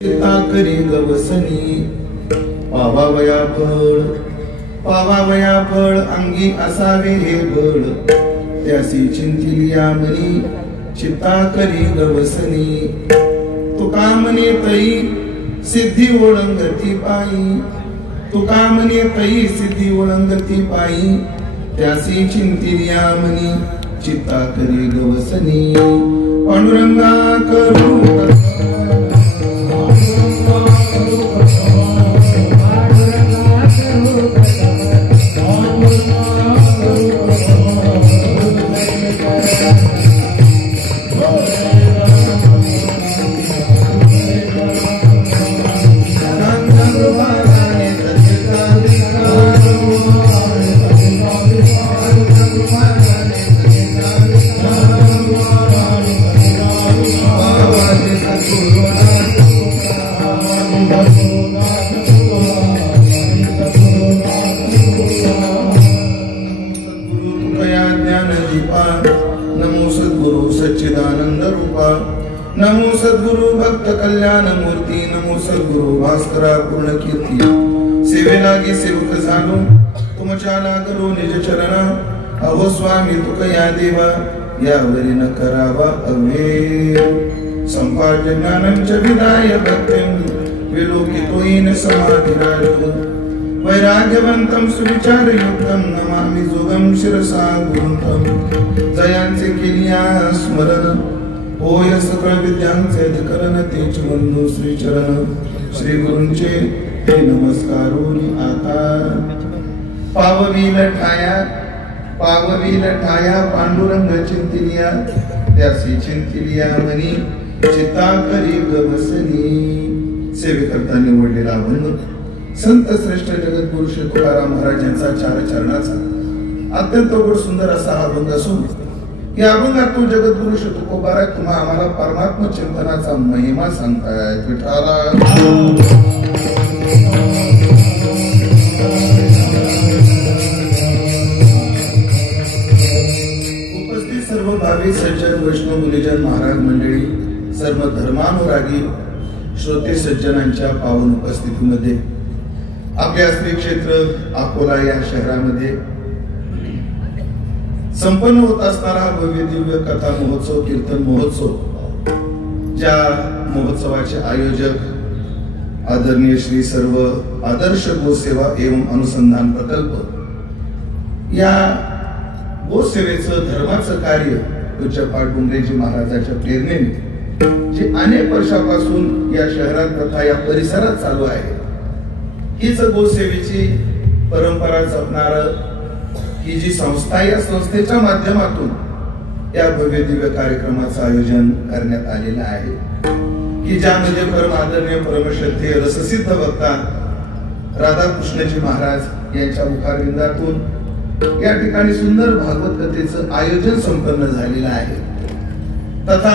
करी गवसनी पावावया फळ अंगी असावे हे बळ त्यासी चिंतिलिया मनी चित्ता करी गवसनी तुका म्हणे तई सिद्धी ओळंगती पायी तुका म्हणे तई सिद्धी ओळंगती पायी त्यासी चिंतिलिया मनी चित्ता करी गवसनी पांडुरंगा करू नमो सद्गुरु भक्त कल्याण मूर्ती नमो सद्गुरु भास्करा पूर्ण कीर्ती सेवेलागी सेवक झालो तुमच्या लागलो निज चरण अहो स्वामी तुकया देवा यावरी न करावा अवेर संपाद्य ज्ञानंच विदाय भक्तिं विलोकितोइन समाधिराजो वैराग्यवंतं सुविचारयुक्तं नमामि जोगं शिरसा गुरुंतं जयांचे केलिया स्मरण होय सकळ विद्यांचे अधिकरण तेच बंधू श्री चरण श्री गुरूंचे हे नमस्कारोनी आता पाववील ठाया पांडुरंग चिंतिलिया त्यासी चिंतिलिया मनी चित्ता करी गवसनी सेवे करता निवडलेला अभंग संत श्रेष्ठ जगद्गुरु श्री तुकाराम महाराजांचा चार चरणाचा अत्यंत गोड सुंदर असा हा अभंग असून या अभंगातून जगद्गुरु श्री तुकोबारा तुम्हा आम्हाला परमात्म चिंतनाचा महिमा सांगतायत विठाला उपस्थित सर्व भावी सज्जन वैष्णव मुनिजन महाराज मंडळी सर्व धर्मानुरागी श्रोते सज्जनांच्या पावन उपस्थितीमध्ये आपल्या श्री क्षेत्र अकोला या शहरामध्ये संपन्न होत असणारा भव्य दिव्य कथा महोत्सव कीर्तन महोत्सव ज्या महोत्सवाचे आयोजक आदरणीय श्री सर्व आदर्श गोसेवा एवं अनुसंधान प्रकल्प या गोसेवेचं धर्माचं कार्य पूज्यपाद डोंगरेजी महाराजांच्या प्रेरणेने जे अनेक वर्षापासून या शहरात तथा या परिसरात चालू आहे हीच गोसेवेची परंपरा जपणार ही जी संस्था या संस्थेच्या माध्यमातून या भव्य दिव्य कार्यक्रमाचं आयोजन करण्यात आलेलं आहे की ज्यामध्ये परम आदरणीय परमश्रद्धेय रससिद्ध वक्ता राधाकृष्णजी महाराज यांच्या मुखारविंदातून या ठिकाणी सुंदर भागवत कथेचं आयोजन संपन्न झालेलं आहे तथा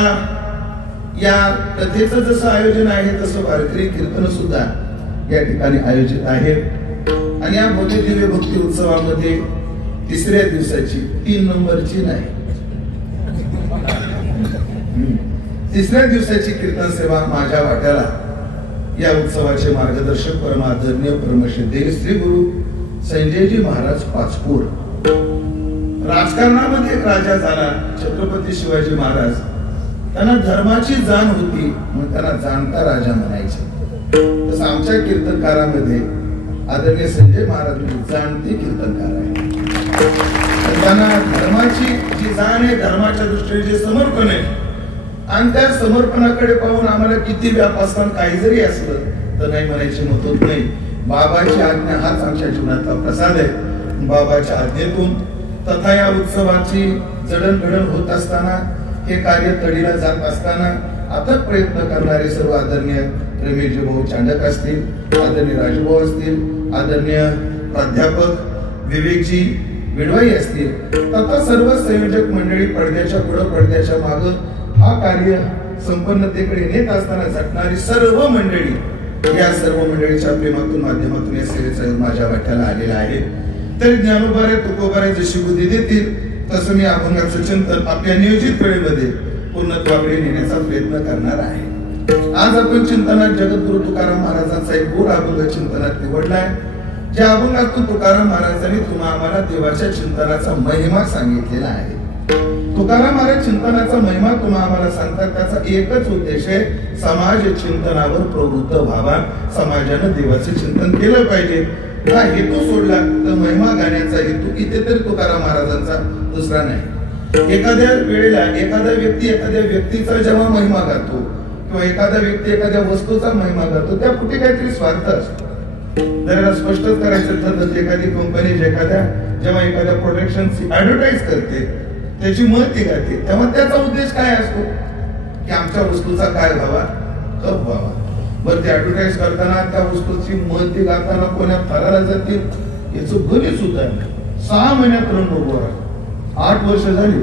या कथेचं जसं आयोजन आहे तसं वारकरी कीर्तन सुद्धा या ठिकाणी आयोजित आहे आणि या भव्य दिव्य भक्ती उत्सवामध्ये तिसऱ्या दिवसाची 3 नंबरची नाही तिसऱ्या दिवसाची कीर्तन सेवा माझ्या वाट्याला या उत्सवाचे मार्गदर्शक परम आदरणीय परमश्रद्धेय श्री गुरु संजयजी महाराज पाचपूर राजकारणामध्ये एक राजा झाला छत्रपती शिवाजी महाराज त्यांना धर्माची जाण होती म्हणून त्यांना जाणता राजा म्हणायचे तसं आमच्या कीर्तनकारामध्ये आदरणीय संजय महाराज म्हणजे जाणते कीर्तनकार आहे त्यांना धर्माची जी जाण आहे धर्माच्या दृष्टीने जे समर्पण आहे आणि त्या समर्पणाकडे पाहून आम्हाला किती व्याप असताना काही जरी असलं तर नाही म्हणायचे मत होत नाही बाबाची आज्ञा हाच आमच्या जीवनातला प्रसाद आहे बाबाच्या आज्ञेतून तथा या उत्सवाची जडणघडण होत असताना हे कार्य तडीला जात असताना अथक प्रयत्न करणारे सर्व आदरणीय रमेशजी भाऊ चांडक असतील आदरणीय राजूभाऊ असतील आदरणीय प्राध्यापक विवेकजी विडवाई असतील तथा सर्व संयोजक मंडळी पडद्याच्या पुढे पडद्याच्या मागे हा कार्य संपन्नतेकडे नेत असताना झटणारी सर्व मंडळी या सर्व मंडळीच्या प्रेमातून माध्यमातून या सेवेचा माझ्या वाट्याला आलेला आहे तरी ज्ञानोबारे तुकोबारे जशी बुद्धी देतील तसं मी अभंगाचं चिंतन आपल्या नियोजित वेळेमध्ये पूर्णत्वाकडे नेण्याचा प्रयत्न करणार आहे। आज आपण चिंतनात जगद्गुरु तुकाराम महाराजांचा एक गोड अभंग चिंतनात निवडलाय. ज्या अभंगातून तुकाराम महाराजांनी तुम्हा आम्हाला देवाच्या चिंतनाचा महिमा सांगितलेला आहे. तुकाराम महाराज चिंतनाचा महिमा तुम्हा आम्हाला सांगतात. त्याचा एकच उद्देश आहे, समाज चिंतनावर प्रवृत्त व्हावा, समाजानं देवाचे चिंतन केलं पाहिजे. हा हेतू सोडला तर महिमा गाण्याचा हेतू इथे तरी तुकाराम महाराजांचा दुसरा नाही. एखाद्या वेळेला एखादा व्यक्ती एखाद्या व्यक्तीचा जेव्हा महिमा गातो किंवा एखादा व्यक्ती एखाद्या वस्तूचा महिमा गातो, त्या कुठे काहीतरी स्वार्थ असतो. जरा स्पष्टच करायचं ठरलं, एखादी कंपनी जेव्हा एखाद्या प्रोडक्शनची ऍडव्हर्टाईज करते, त्याची महती गाते, तेव्हा त्याचा उद्देश काय असतो की आमच्या वस्तूचा काय व्हावा, खप व्हावा. बरं, ते ऍडव्हर्टाईज करताना त्या वस्तूची महती गाताना कोण्या थराला जातील याचं गणित सुद्धा नाही. 6 महिन्यात रन बरोबर 8 वर्ष झाली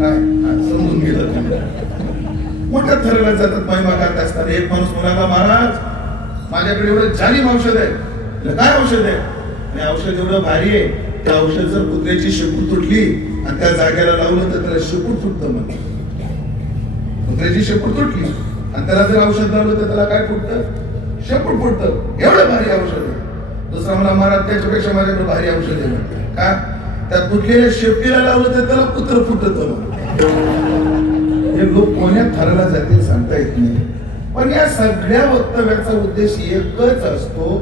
काय समजून गेलं. मोठ्या थराला जातात महिमा गात असतात. एक माणूस म्हणाला, महाराज माझ्याकडे एवढं जालिम औषध आहे. काय औषध आहे? आणि औषध एवढं भारी आहे, त्या औषध जर कुत्र्याची शेपूट तुटली आणि त्या जागेला लावलं तर त्याला शेपूट तुटतं. म्हणते कुत्र्याची शेपूट तुटली आणि त्याला जर औषध लावलं तर त्याला काय फुटतं? शेपूट फुटतं. एवढं भारी औषध आहे. दुसरा मला, महाराज त्याच्यापेक्षा माझ्याकडे भारी औषध आहे. म्हणते का? त्या तुटलेल्या शेपटीला लावलं तर त्याला कुत्र फुटत. हे लोक कोण्या थराला जातील सांगता येत नाही. पण या सगळ्या वक्तव्याचा उद्देश एकच असतो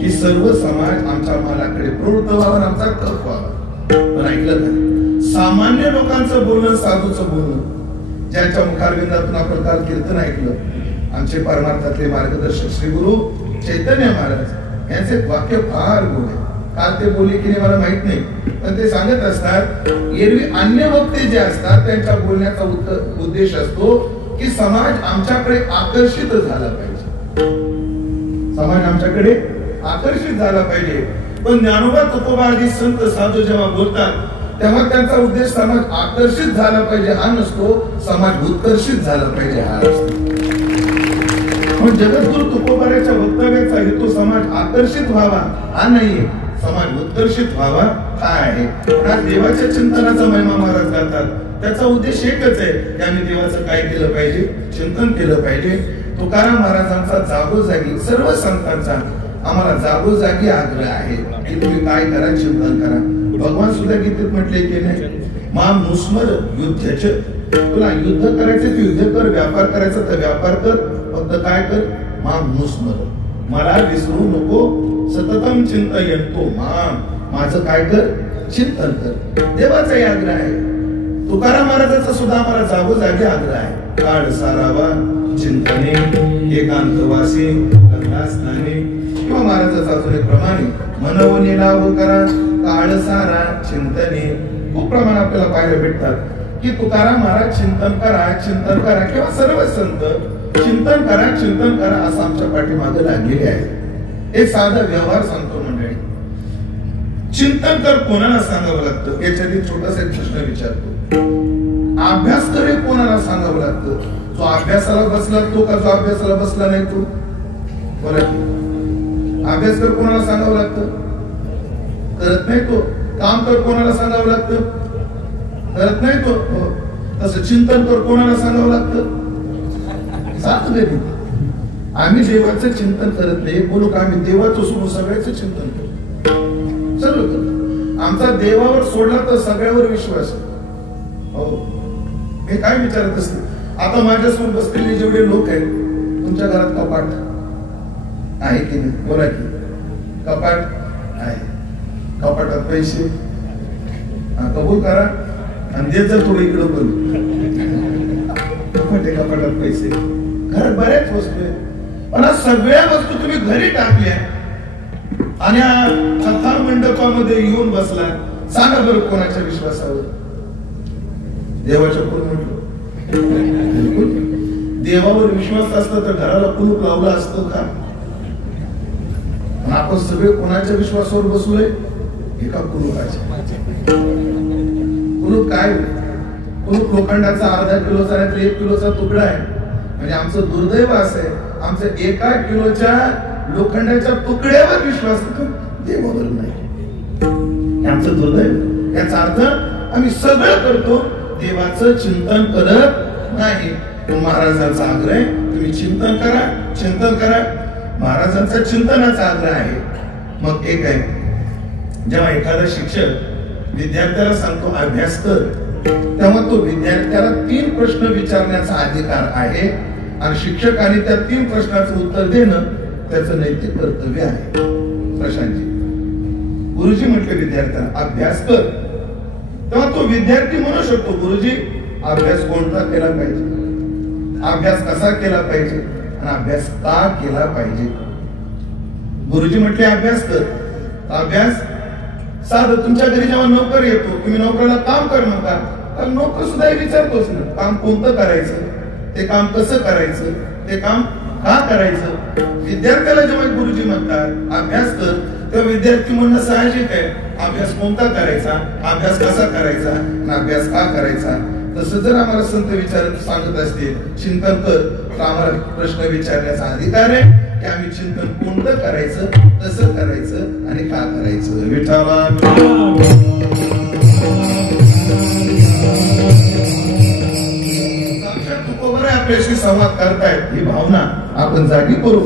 की सर्व समाज आमच्या मालाकडे प्रवृत्त व्हावा, आमचा कप व्हावा. पण ऐकलं का? सामान्य लोकांचं बोलणं, साधूचं बोलणं, ज्यांच्या मुखारविंदातून आपण काल कीर्तन ऐकलं, आमचे परमार्थातले मार्गदर्शक श्री गुरु चैतन्य महाराज यांचे वाक्य फार गोड आहे. काल ते बोलले की नाही मला माहित नाही, पण ते सांगत असतात, एरवी अन्य वक्ते जे असतात त्यांच्या बोलण्याचा उद्देश असतो की समाज आमच्याकडे आकर्षित झाला पाहिजे, समाज आमच्याकडे आकर्षित झाला पाहिजे. पण ज्ञानोबा तुकोबा आदी संत साधू जेव्हा बोलतात तेव्हा त्यांचा उद्देश समाज आकर्षित झाला पाहिजे हा नसतो, समाज उत्कर्षित झाला पाहिजे हा असतो. पण जगद्गुरु तुकोबाराच्या वक्तव्याचा हेतू समाज आकर्षित व्हावा हा नाहीये, समाज उत्कर्षित व्हावा हा आहे. आज देवाच्या चिंतनाचा महिमा महाराज गातात. त्याचा उद्देश एकच आहे की आम्ही देवाचं काय केलं पाहिजे, चिंतन केलं पाहिजे. तुकाराम महाराजांचा जागोजागी, सर्व संतांचा आम्हाला जागोजागी आग्रह आहे की तुम्ही काय करा, चिंतन करा. भगवान सुद्धा गीतेत म्हटले की नाही, माम नुस्मर युद्धच, तुला युद्ध करायचं तर युद्ध कर, व्यापार करायचा तर व्यापार कर, फक्त काय कर, माम नुस्मर, मला विसरू नको, सततम चिंतयंतो माम, माझं काय कर, चिंतन कर. देवाचा आग्रह आहे. तुकाराम महाराजांचा सुद्धा आम्हाला जागोजागी आग्रह आहे. काळ सारावा चिंतने, एकांतवासी गंगास्नाने, किंवा महाराजाचा अजून एक प्रमाणे मनवनी लाभ करा, काळ सारा चिंतने. खूप प्रमाण आपल्याला पाहायला भेटतात की तुकाराम महाराज चिंतन करा, चिंतन करा, किंवा सर्व संत चिंतन करा, चिंतन करा असं आमच्या पाठीमागे लागलेले आहे. एक साधा व्यवहार सांगतो मंडळी. चिंतन कर कोणाला सांगावं लागतं? याच्यात एक छोटासा एक प्रश्न विचारतो. अभ्यास कर हे कोणाला सांगावं लागतं? जो अभ्यासाला बसला तो का जो अभ्यासाला बसला नाही तो? बोला, अभ्यास कर कोणाला सांगावं लागतं? करत नाही तो. काम कर कोणाला सांगावं लागतं? करत नाही तो. तसं चिंतन कर कोणाला सांगावं लागतं? सांगतो दे. आम्ही देवाचं चिंतन करत नाही, बोलू का आम्ही देवाचं सोडून सगळ्याचं चिंतन करतो, सर्व करतो. आमचा देवावर सोडला तर सगळ्यावर विश्वास आहे. हो, मी काय विचारत असते, आता माझ्यासमोर बसलेले जेवढे लोक आहेत, तुमच्या घरात कपाट आहे की नाही? बोला की, कपाट आहे. कपाटात पैसे कबूल करा आणि देत जर थोडं इकडं बोल. कपाटात पैसे, घरात बऱ्याच वस्तू आहेत, पण सगळ्या वस्तू तुम्ही घरी टाकल्या आणि कथा मंडपामध्ये येऊन बसला. सांगा बरं कोणाच्या विश्वासावर? देवाच्या कोण म्हटलं? देवावर विश्वास असता तर घराला कुलूप लावलं असतं का? आपण सगळे कोणाच्या विश्वासावर बसलोय? एका कुलूपाच्या. कुलूप काय? कुलूप लोखंडाचा अर्धा किलोचा नाही तर 1 किलोचा तुकडा आहे. म्हणजे आमचं दुर्दैव असं आहे, आमचं 1 किलोच्या लोखंडाच्या तुकड्यावर विश्वास देवावर नाही. आमचं दुर्दैव. याचा अर्थ आम्ही सगळं करतो, देवाचं चिंतन करत नाही. पण महाराजांचा आग्रह आहे तुम्ही चिंतन करा, चिंतन करा. महाराजांचा चिंतनाचा आग्रह आहे. मग एक आहे, जेव्हा एखादा शिक्षक विद्यार्थ्याला सांगतो अभ्यास कर, तेव्हा तो विद्यार्थ्याला 3 प्रश्न विचारण्याचा अधिकार आहे आणि शिक्षकाने त्या 3 प्रश्नाचं उत्तर देणं त्याचं नैतिक कर्तव्य आहे. प्रशांतजी, गुरुजी म्हटले विद्यार्थ्याला अभ्यास कर, तेव्हा तो विद्यार्थी म्हणू शकतो गुरुजी अभ्यास कोणता केला पाहिजे, अभ्यास कसा केला पाहिजे आणि अभ्यास का केला पाहिजे. गुरुजी म्हटले अभ्यास कर, अभ्यास साधं तुमच्या घरी जेव्हा नोकर येतो तुम्ही नोकराला काम कर म्हणता, तर नोकर सुद्धा विचारतोच ना काम कोणतं करायचं, ते काम कसं करायचं, ते काम का करायचं. विद्यार्थ्याला जेव्हा गुरुजी म्हणतात अभ्यास कर, तेव्हा विद्यार्थी म्हणणं साहजिक आहे अभ्यास कोणता करायचा, अभ्यास कसा करायचा आणि अभ्यास का करायचा. तसं जर आम्हाला संत विचारत सांगत असतील चिंतन कर, तर आम्हाला प्रश्न विचारण्याचा अधिकार आहे की आम्ही चिंतन कोणतं करायचं, कसं करायचं आणि का करायचं. विठ्ठला साक्षात तुकोबाराय आपल्याशी संवाद करतायत ही भावना आपण जागी करू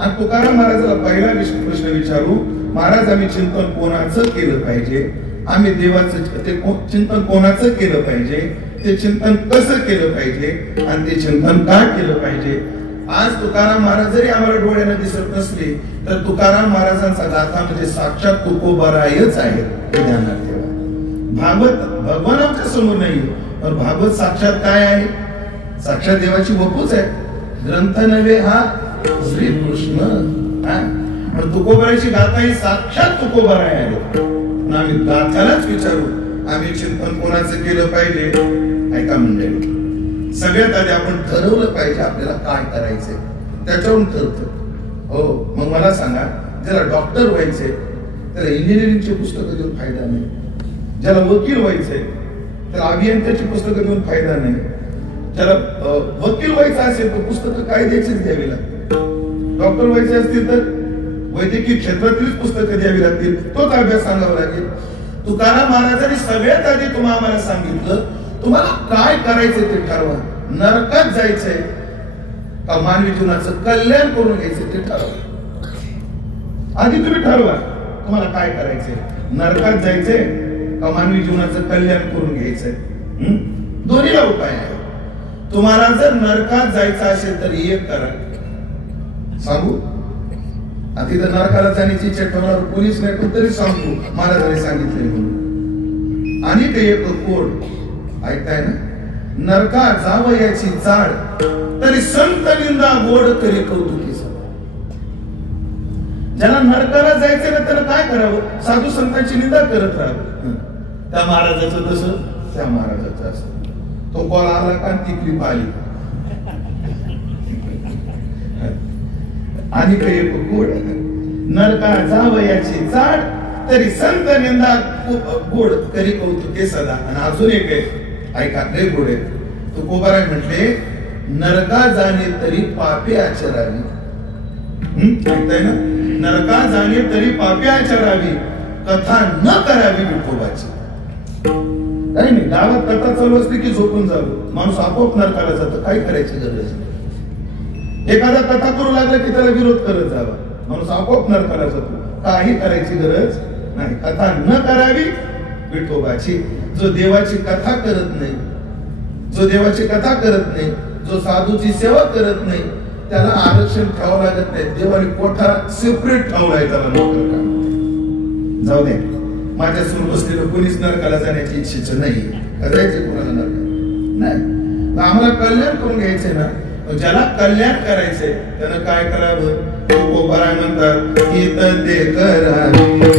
आणि तुकाराम महाराजाला पहिला प्रश्न विचारू, महाराज आम्ही चिंतन कोणाचं केलं पाहिजे, आम्ही देवाचं ते चिंतन कोणाचं केलं पाहिजे, ते चिंतन कसं केलं पाहिजे आणि ते चिंतन का केलं पाहिजे. आज तुकाराम महाराज जरी आम्हाला डोळ्याने दिसत नसले तर तुकाराम महाराजांचा गाथा म्हणजे साक्षात तुकोबारायच आहे हे ध्यानात ठेवा. भागवत भगवान आमच्या समोर नाही, पण भागवत साक्षात काय आहे, साक्षात देवाची वपूच आहे. ग्रंथ नव्हे हा श्रीकृष्ण. तुकोबारायची गाथा ही साक्षात तुकोबाराय आहे. आम्ही गाथालाच विचारू आम्ही चिंतन कोणाचं केलं पाहिजे. ऐका मंडळी, सगळ्यात आधी आपण ठरवलं पाहिजे आपल्याला काय करायचंय, त्याच्यावरून ठरतं. हो, मग मला सांगा, ज्याला डॉक्टर व्हायचंय त्याला इंजिनिअरिंगची पुस्तकं देऊन फायदा नाही, ज्याला वकील व्हायचंय त्याला अभियंत्याची पुस्तकं देऊन फायदा नाही, ज्याला वकील व्हायचं असेल तर पुस्तकं काय द्यायचीच द्यावी लागतील. डॉक्टर व्हायचे असतील तर वैद्यकीय क्षेत्रातीलच पुस्तकं द्यावी लागतील, तोच अभ्यास सांगावा लागेल. तुकाराम महाराजांनी सगळ्यात आधी तुम्हाला सांगितलं तुम्हाला काय करायचंय ते ठरवा. नरकात जायचंय का मानवी जीवनाचं कल्याण करून घ्यायचं ते ठरवा. आधी तुम्ही ठरवा तुम्हाला काय करायचंय, नरकात जायचंय का मानवी जीवनाचं कल्याण करून घ्यायचंय. दोन्हीला उपाय आहे. तुम्हाला जर नरकात जायचं असेल तर एक करा, सांगू आधी तर नरकाला जाण्याची इच्छा ठेवणार कोणीच नाही, पण तरी सांगू महाराजांनी सांगितले म्हणून. आणि ते एक कोड ऐकताय ना, नरका जावयाची चाड तरी संत निंदा गोड करी कौतुकी. ज्याला नरकाला जायचं ना त्याला काय करावं, साधू संतांची निंदा करत राहावं. त्या महाराजाचं तसं, त्या महाराजाचं असं. तो कॉल आला का ती क्लिप आली. आणि काही गोड नरका जावयाची चाड तरी संत निंदा गोड करी कौतुके सदा. आणि अजून एक आहे ऐका, लय गोड आहे. तुकोबाराय म्हटले नरका जाणे तरी पापे आचरावी. ऐकताय ना, नरका जाणे तरी पापे आचरावी, कथा न करावी विठोबाची. काही नाही, गावात कथा चालू असते की झोपून जावं, माणूस आपोआप नरकाला जातं, काही करायची गरज नाही. एखादा कथा करू लागला की त्याला विरोध करत जावा, माणूस आपोआप नरकाला जातो, काही करायची गरज नाही. कथा न करावी विठोबाची. जो देवाची कथा करत नाही, जो देवाची कथा करत नाही, जो साधूची सेवा करत नाही, त्याला आरक्षण ठेवावं लागत नाही. देवाने कोठा सेपरेट ठेवलाय त्याला नोकर काम. जाऊ दे, माझ्या समोर बसलेलं कोणीच नरकाला जाण्याची इच्छेचं नाही, करायचे कोणाला नरक नाही. आम्हाला कल्याण करून घ्यायचंय ना, ज्याला कल्याण करायचंय त्यानं काय करावं. तुकोबाराय म्हणतात हित ते करावे,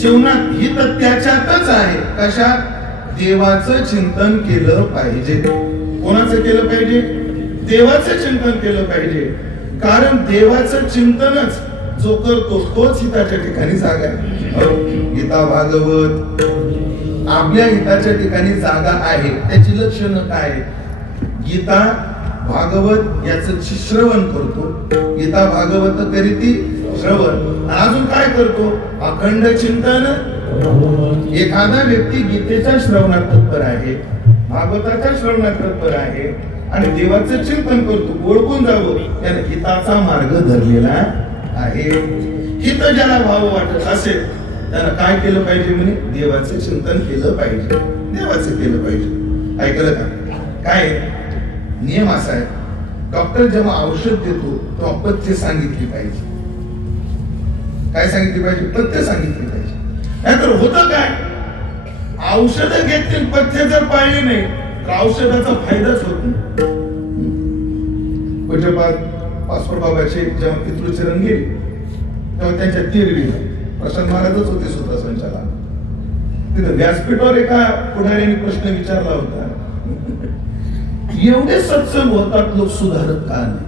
जीवनात हित त्याच्यातच आहे. कशात? देवाचं चिंतन केलं पाहिजे. कोणाचं केलं पाहिजे? देवाचं चिंतन केलं पाहिजे. कारण देवाचं चिंतनच जो करतो तोच हिताच्या ठिकाणी जागा आहे. गीता भागवत आपल्या हिताच्या ठिकाणी जागा आहे. त्याची लक्षणं काय? गीता भागवत याचं श्रवण करतो. गीता भागवत करीती श्रवण. अजून काय करतो? अखंड चिंतन. एखादा व्यक्ती गीतेच्या श्रवणात तत्पर आहे, भागवताच्या श्रवणात तत्पर आहे आणि देवाचं चिंतन करतो. ओळखून जावं त्याने हिताचा मार्ग धरलेला आहे. हित ज्याला भाव वाटत असेल त्याला काय केलं पाहिजे? म्हणे देवाचं चिंतन केलं पाहिजे. देवाचं केलं पाहिजे. ऐकलं का? काय नियम असा आहे, डॉक्टर जेव्हा औषध देतो तेव्हा पथ्य सांगितली पाहिजे. काय सांगितली पाहिजे? पथ्य सांगितली पाहिजे. नाहीतर होतं काय, औषध घेतली पथ्य जर पाळली नाही तर औषधाचा फायदाच होत नाही. पासपोर्ट बाबाचे जेव्हा पितृचरण गेले तेव्हा त्यांच्या तीरवी प्रशांत महाराजच होते सूत्रसंचालन. तिथे व्यासपीठावर एका पुढाऱ्याने प्रश्न विचारला होता, एवढे सत्संग होतात लोक सुधारत का नाही?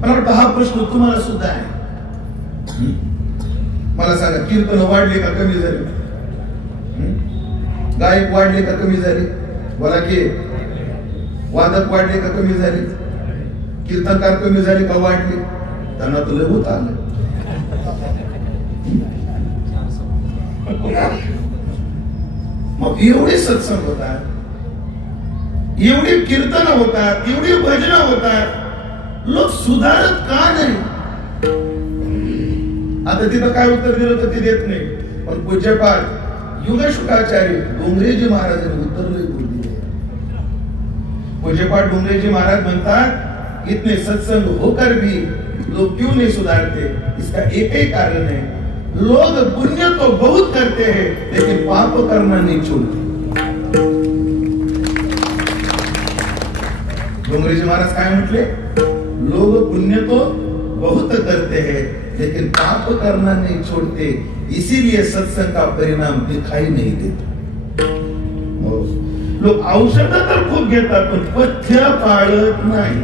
मला वाटतं हा प्रश्न तुम्हाला सुद्धा आहे. मला सांगा, कीर्तन वाढले का कमी झाले? गायक वाढले का कमी झाले? बोला की. वादक वाढले का कमी झाले? कीर्तनकार कमी झाले का वाढले? त्यांना तुला होत आलं. मग एवढे सत्संग होतात, एवढी कीर्तन होतात, एवढी भजन होतात, लोक सुधारत का नाही? आता तिथं काय उत्तर दिलं तर ते देत नाही. पण पूज्यपाद युग शुकाचार्य डोंगरेजी महाराजांनी उत्तर दिले. पूज्यपाद डोंगरेजी महाराज म्हणतात, इतने सत्संग होकर भी लोग क्यों नहीं सुधारते? इसका एक ही कारण है, लोग पुण्य तो बहुत करते हैं लेकिन पाप करना नहीं छोड़ते. डोंगरेजी महाराज काय म्हटले? लोग पुण्य तो बहुत करते हैं लेकिन पाप करना नहीं छोड़ते, इसीलिए सत्संग का परिणाम दिखाई नहीं देता. लोक औषध तर खूप घेतात पण पथ्य पाळत नाही.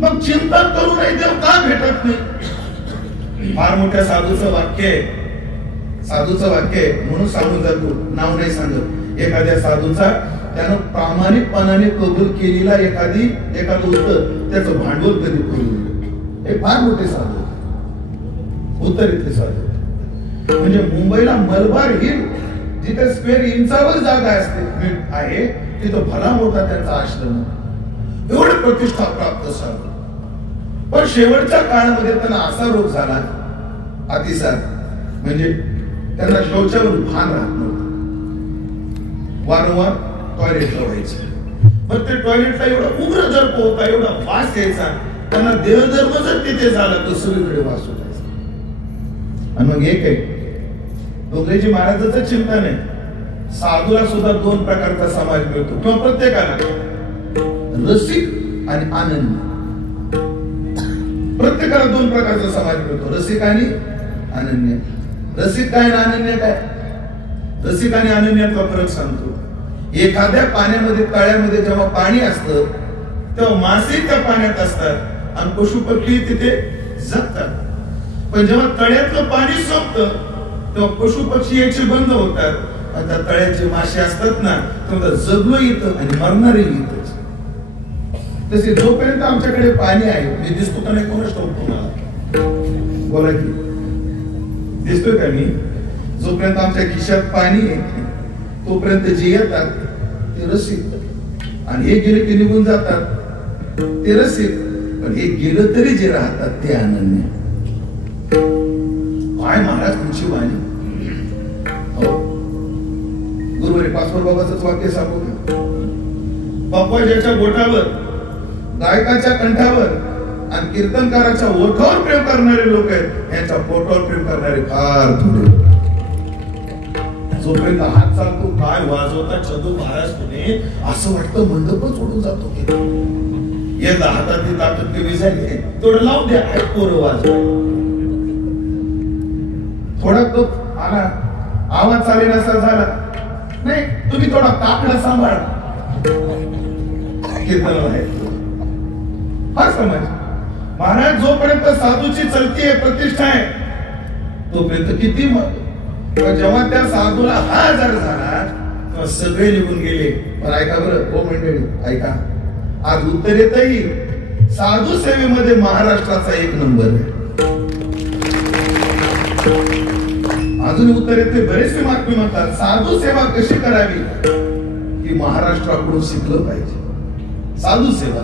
मग चिंतन करू नाही देव का भेटत नाही? फार मोठ्या साधूचं वाक्य आहे, साधूचं वाक्य आहे म्हणून सांगून जातो, नाव नाही सांगत. एखाद्या साधूचा त्यानं प्रामाणिकपणाने कबूल केलेला एखादं उत्तर त्याचं भांडवल कधी करून हे फार मोठे साधू, उत्तर इथे साधू. म्हणजे मुंबईला मलबार हिल जिथे स्क्वेअर इंचावर जागा असते आहे तिथं भला मोठा त्यांचा आश्रम, एवढे प्रतिष्ठा प्राप्त साधू. पण शेवटच्या काळामध्ये त्यांना असा रोग झाला अतिसार, म्हणजे त्यांना शौचावर भान राहत नव्हतं. वारंवार टॉयलेटला व्हायचं. मग ते टॉयलेटला एवढा उग्र दर्प होता, एवढा वास यायचा, त्यांना देहधर्म जर तिथे झाला तर सगळीकडे वास होतायचा. आणि मग एक आहे डोंगरेजी महाराजांचं चिंतन आहे, साधूला सुद्धा दोन प्रकारचा समाज मिळतो किंवा प्रत्येकाला, रसिक आणि आनंदी. प्रत्येकाला दोन प्रकारचा समाज मिळतो, रसिक आणि अनन्य. रसिक काय आणि अनन्य काय? रसिक आणि अनन्याचा फरक सांगतो. एखाद्या पाण्यामध्ये तळ्यामध्ये जेव्हा पाणी असतं तेव्हा मासे त्या पाण्यात असतात आणि पशु पक्षी तिथे जगतात. पण जेव्हा तळ्यातलं पाणी संपतं तेव्हा पशु पक्षी यायचे बंद होतात आणि त्या तळ्याचे मासे असतात ना तेव्हा जगलो येतं आणि मरणारे येतच. तसे जोपर्यंत आमच्याकडे पाणी आहे, मी दिसतो का नाही कोणाच ठाऊक तुम्हाला? बोला की दिसतोय का मी? जोपर्यंत आमच्या खिशात पाणी आहे तोपर्यंत जे येतात ते रसिक आणि हे गेले की निघून जातात ते रसिक, पण हे गेलं तरी जे राहतात ते अनन्य. काय महाराज तुमची वाणी. गुरुवारी पासपोर्ट बाबाच वाक्य सांगू का? बाप्पा ज्याच्या बोटावर, गायकाच्या कंठावर आणि कीर्तनकाराच्या ओठावर प्रेम करणारे लोक आहेत, यांच्या पोटावर प्रेम करणारे फार थोडे. जोपर्यंत हात चालतो काय वाजवता छंदू महाराज पुणे असं वाटतं मंडपच सोडून जातो की एकदा हातातली ताकद कमी झाली थोडं लावून द्या पोरं वाजवाय. थोडा तो आला, आवाज चालेल असा झाला नाही, तुम्ही थोडा काकडा सांभाळ. कीर्तन आहे हा समाज. महाराज जोपर्यंत साधूची चलती आहे, प्रतिष्ठा आहे, तोपर्यंत किती जेव्हा त्या साधूला हा आजार झाला तेव्हा सगळे निघून गेले. पण ऐका बरं हो मंडळी, ऐका, आज उत्तरेतही साधू सेवेमध्ये महाराष्ट्राचा 1 नंबर आहे. अजून उत्तरेतले बरेचसे महात्मे म्हणतात साधू सेवा कशी करावी ही महाराष्ट्राकडून शिकलं पाहिजे. साधू सेवा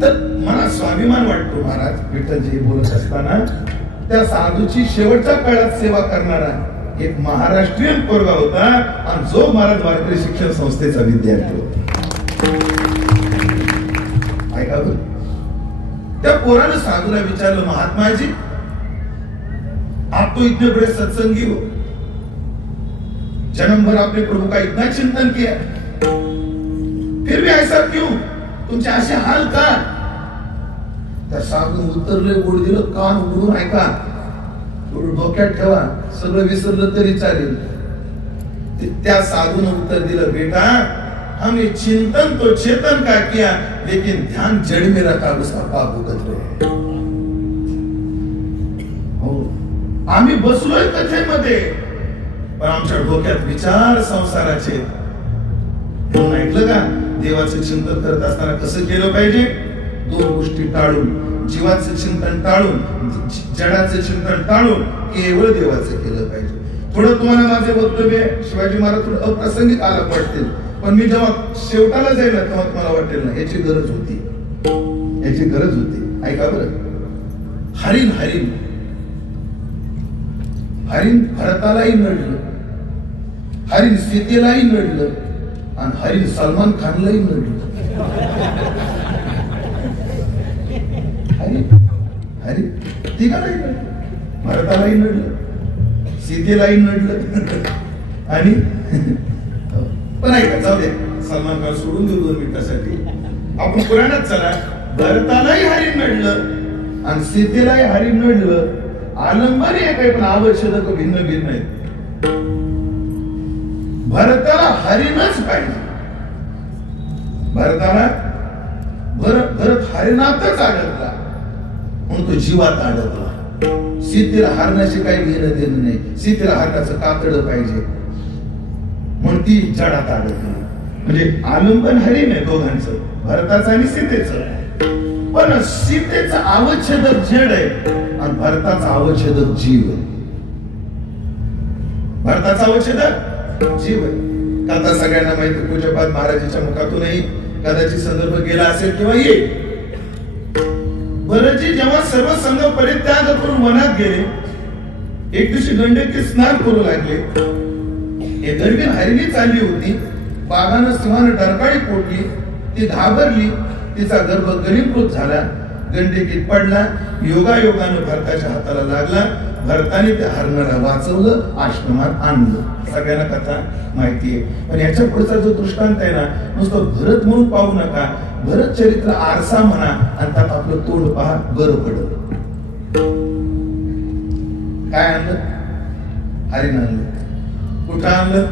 तर मला स्वाभिमान वाटतो. महाराज विठ्ठलजी बोलत असताना त्या साधूची शेवटच्या काळात सेवा करणारा एक महाराष्ट्रीयन पोरगा होता आणि जो महाराज वारकरी शिक्षण संस्थेचा विद्यार्थी होता. ऐका बरं, त्या पोरानं साधूला विचारलं, महात्माजी आप तो इतने बड़े सत्संगी हो, जन्म भर आपने प्रभु का इतना चिंतन किया, फिर भी ऐसा क्यों, तुमचे असे हाल का? त्या साधून उत्तरले, गोड दिलं, कान उघडून ऐका, थोडं डोक्यात ठेवा, सगळं विसरलं तरी चालेल. त्या साधून उत्तर दिलं, बेटा हमने चिंतन तो चेतन का किया, लेकिन ध्यान जड़ में रखा, उसका पाप भुगत रहे. आम्ही बसलोय कथेमध्ये, पण आमच्या डोक्यात विचार संसाराचे. म्हणून ऐकलं का, देवाचं चिंतन करत असताना कसं केलं पाहिजे? 2 गोष्टी टाळून, जीवाचं चिंतन टाळून, जडाचं चिंतन टाळून केवळ देवाचं केलं पाहिजे. थोडं तुम्हाला माझे वक्तव्य शिवाजी महाराज थोडं अप्रासंगिक आला वाटतील, पण मी जेव्हा शेवटाला जाईल तेव्हा तुम्हाला वाटेल ना याची गरज होती, याची गरज होती. ऐका बरं, हरिण हरिण हरिण भरतालाही नडलं, हरिण सीतेलाही नडलं, आणि हरिण सलमान खानलाही नडलं. हरिण तिघालाही नडलं, भरतालाही नडलं, सीतेलाही नडलं, आणि पण ऐका, जाऊ द्या, सलमान खान सोडून देऊ 2 मिनिटासाठी. आपण पुराणात चला, भरतालाही हरिण नडलं आणि सीतेलाही हरिण नडलं. आलंबन एक आहे, पण आवश्यक भिन्न भिन्न आहेत. भरताला हरिणच पाहिजे, भरताला भरत हरिणातच अडकला म्हणून तो जीवात अडकला. सीतेला हरणाशी काही घेणं देणं नाही, सीतेला हरणाचं कातडं पाहिजे म्हणून ती जडात अडकली. म्हणजे आलंबन हरिण आहे दोघांचं, भरताचं आणि सीतेचं. पण सीतेचं आवच्छेदक जड आहे आणि भरताचा आवच्छेदक जीव आहे. भरताचा आवच्छेदक जीव आहे. आता सगळ्यांना माहिती, पूज्यपाद महाराजांच्या मुखातूनही कदाचित संदर्भ गेला असेल किंवा येईल. भरतजी जेव्हा सर्व संघ परित्याग करून वनात गेले, एक दिवशी गंडकी स्नान करू लागले. एक गडबीन हरिणी चालली होती, बागानं सिंहानं डरकाळी पोटली, ती घाबरली, तिचा गर्भ गलीकृत झाला, गंडकीत पडला. योगायोगानं भरताच्या हाताला लागला. भरताने त्या हरणाला वाचवलं, आश्रमात आणलं. सगळ्यांना कथा माहिती आहे. पण याच्या पुढचा जो दृष्टांत आहे ना, नुसतं भरत म्हणून पाहू नका, भरत चरित्र आरसा म्हणा आणि त्यात आपलं तोंड पहा, बरं पडत. काय आणलं? हरिण आणलं. कुठं आणलं?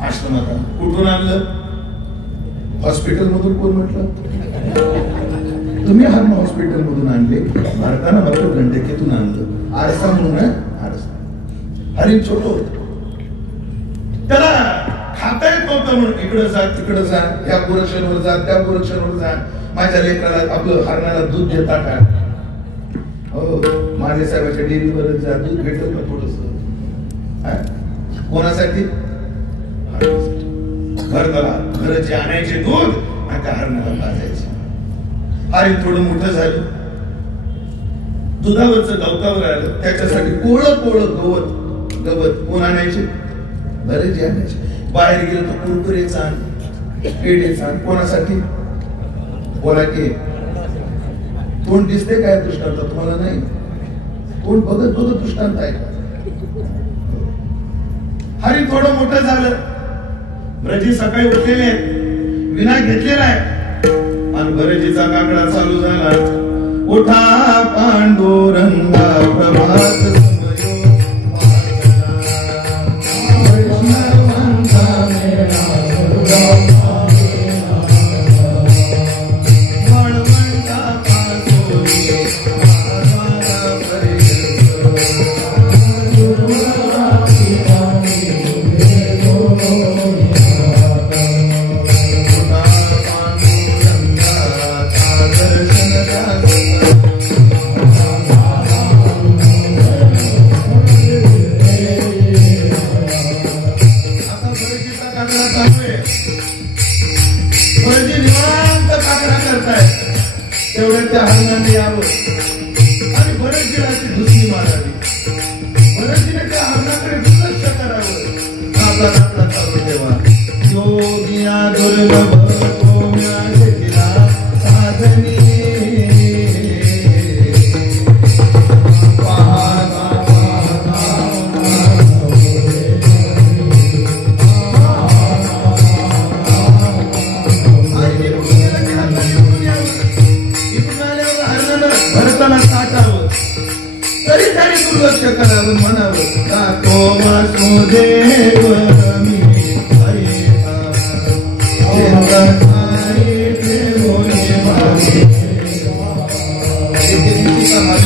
आश्रमात आणलं. कुठून आणलं? हॉस्पिटल मधून. कोण म्हटलं? तुम्ही हरण हॉस्पिटल मधून आणले, भारतानं मात्र गंडकीतून आणलं. आरसा म्हणून आरसा. हरिण छोट होत, त्याला खाता येत नव्हतं म्हणून इकडं जा तिकडं जा, या गोरक्षणवर जा त्या गोरक्षणवर जा, माझ्या लेकराला आपलं हरणाला दूध देता का? हो, माझ्या साहेबाच्या डेअरीवर जा, दूध भेटत ना थोडस. कोणासाठी? भरताला घराचे आणायचे दूध आणि त्या हरणाला पाजायचे. हरिण थोडं मोठं झालं, दुधावरचं गवतावर आलं, त्याच्यासाठी कोळं कोळं गवत कोण आणायचे? भरतजी आणायचे. बाहेर गेलं तर कुरकुरेचा आण, पेढेचा आण. कोणासाठी? बोला की तोंड दिसते काय दृष्टांत तुम्हाला? नाही, तोंड बघत बघत दृष्टांत आहे. हरिण थोडं मोठं झालं, भरतजी सकाळी उठलेले आहेत, विना घेतलेला आहे आणि भरतजीचा काकडा चालू झाला. उठा पांडुरंगा प्रभात तेवढ्या त्या हरणाने यावं आणि भरतजीराची धुसणी मारावी. भरतजीने त्या हरणाकडे दुर्लक्ष करावं. आपला आपला चालू ठेवा. योगिया दुर्लभ कोम्या शेतीला साधनी तरी त्याने दुर्लक्ष करावं म्हणावं तो वासुदेव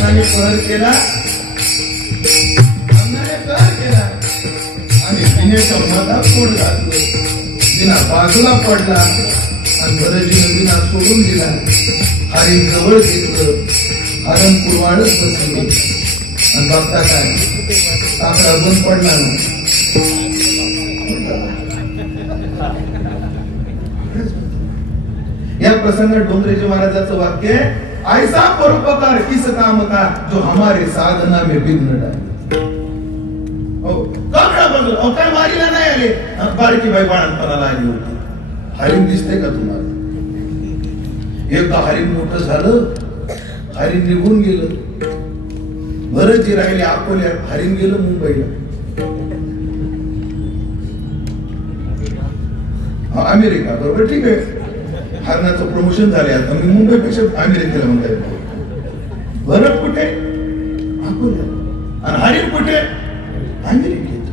मी कहर केला आणि विनेचा मधा पोट घातलं. विना बाजूला पडला आणि भरतजीने विना सोडून दिला. हरिण जवळ घेतलं. हरण कुरवाडच बसली आणि बघता काय साखरा बंद पडला ना. या प्रसंगात डोंगरेजी महाराजाचं वाक्य आहे, ऐसा परोपकार किस काम का जो हमारे साधना में विघ्न डाले. काय वारीला नाही आले. बारकी बाई बाळणपणाला आली होती. हरिण दिसते का तुम्हाला? एकदा हरिण मोठं झालं. हरिण निघून गेलं. भरतजी राहिले अकोल्यात. हरिण गेलं मुंबईला. अमेरिका बरोबर ठीक आहे. हरणाचं प्रमोशन झाले. आता मी मुंबईपेक्षा अमेरिकेला म्हणता येतो. भरत कुठे? अकोल्यात. आणि हरिण कुठे? अमेरिकेत.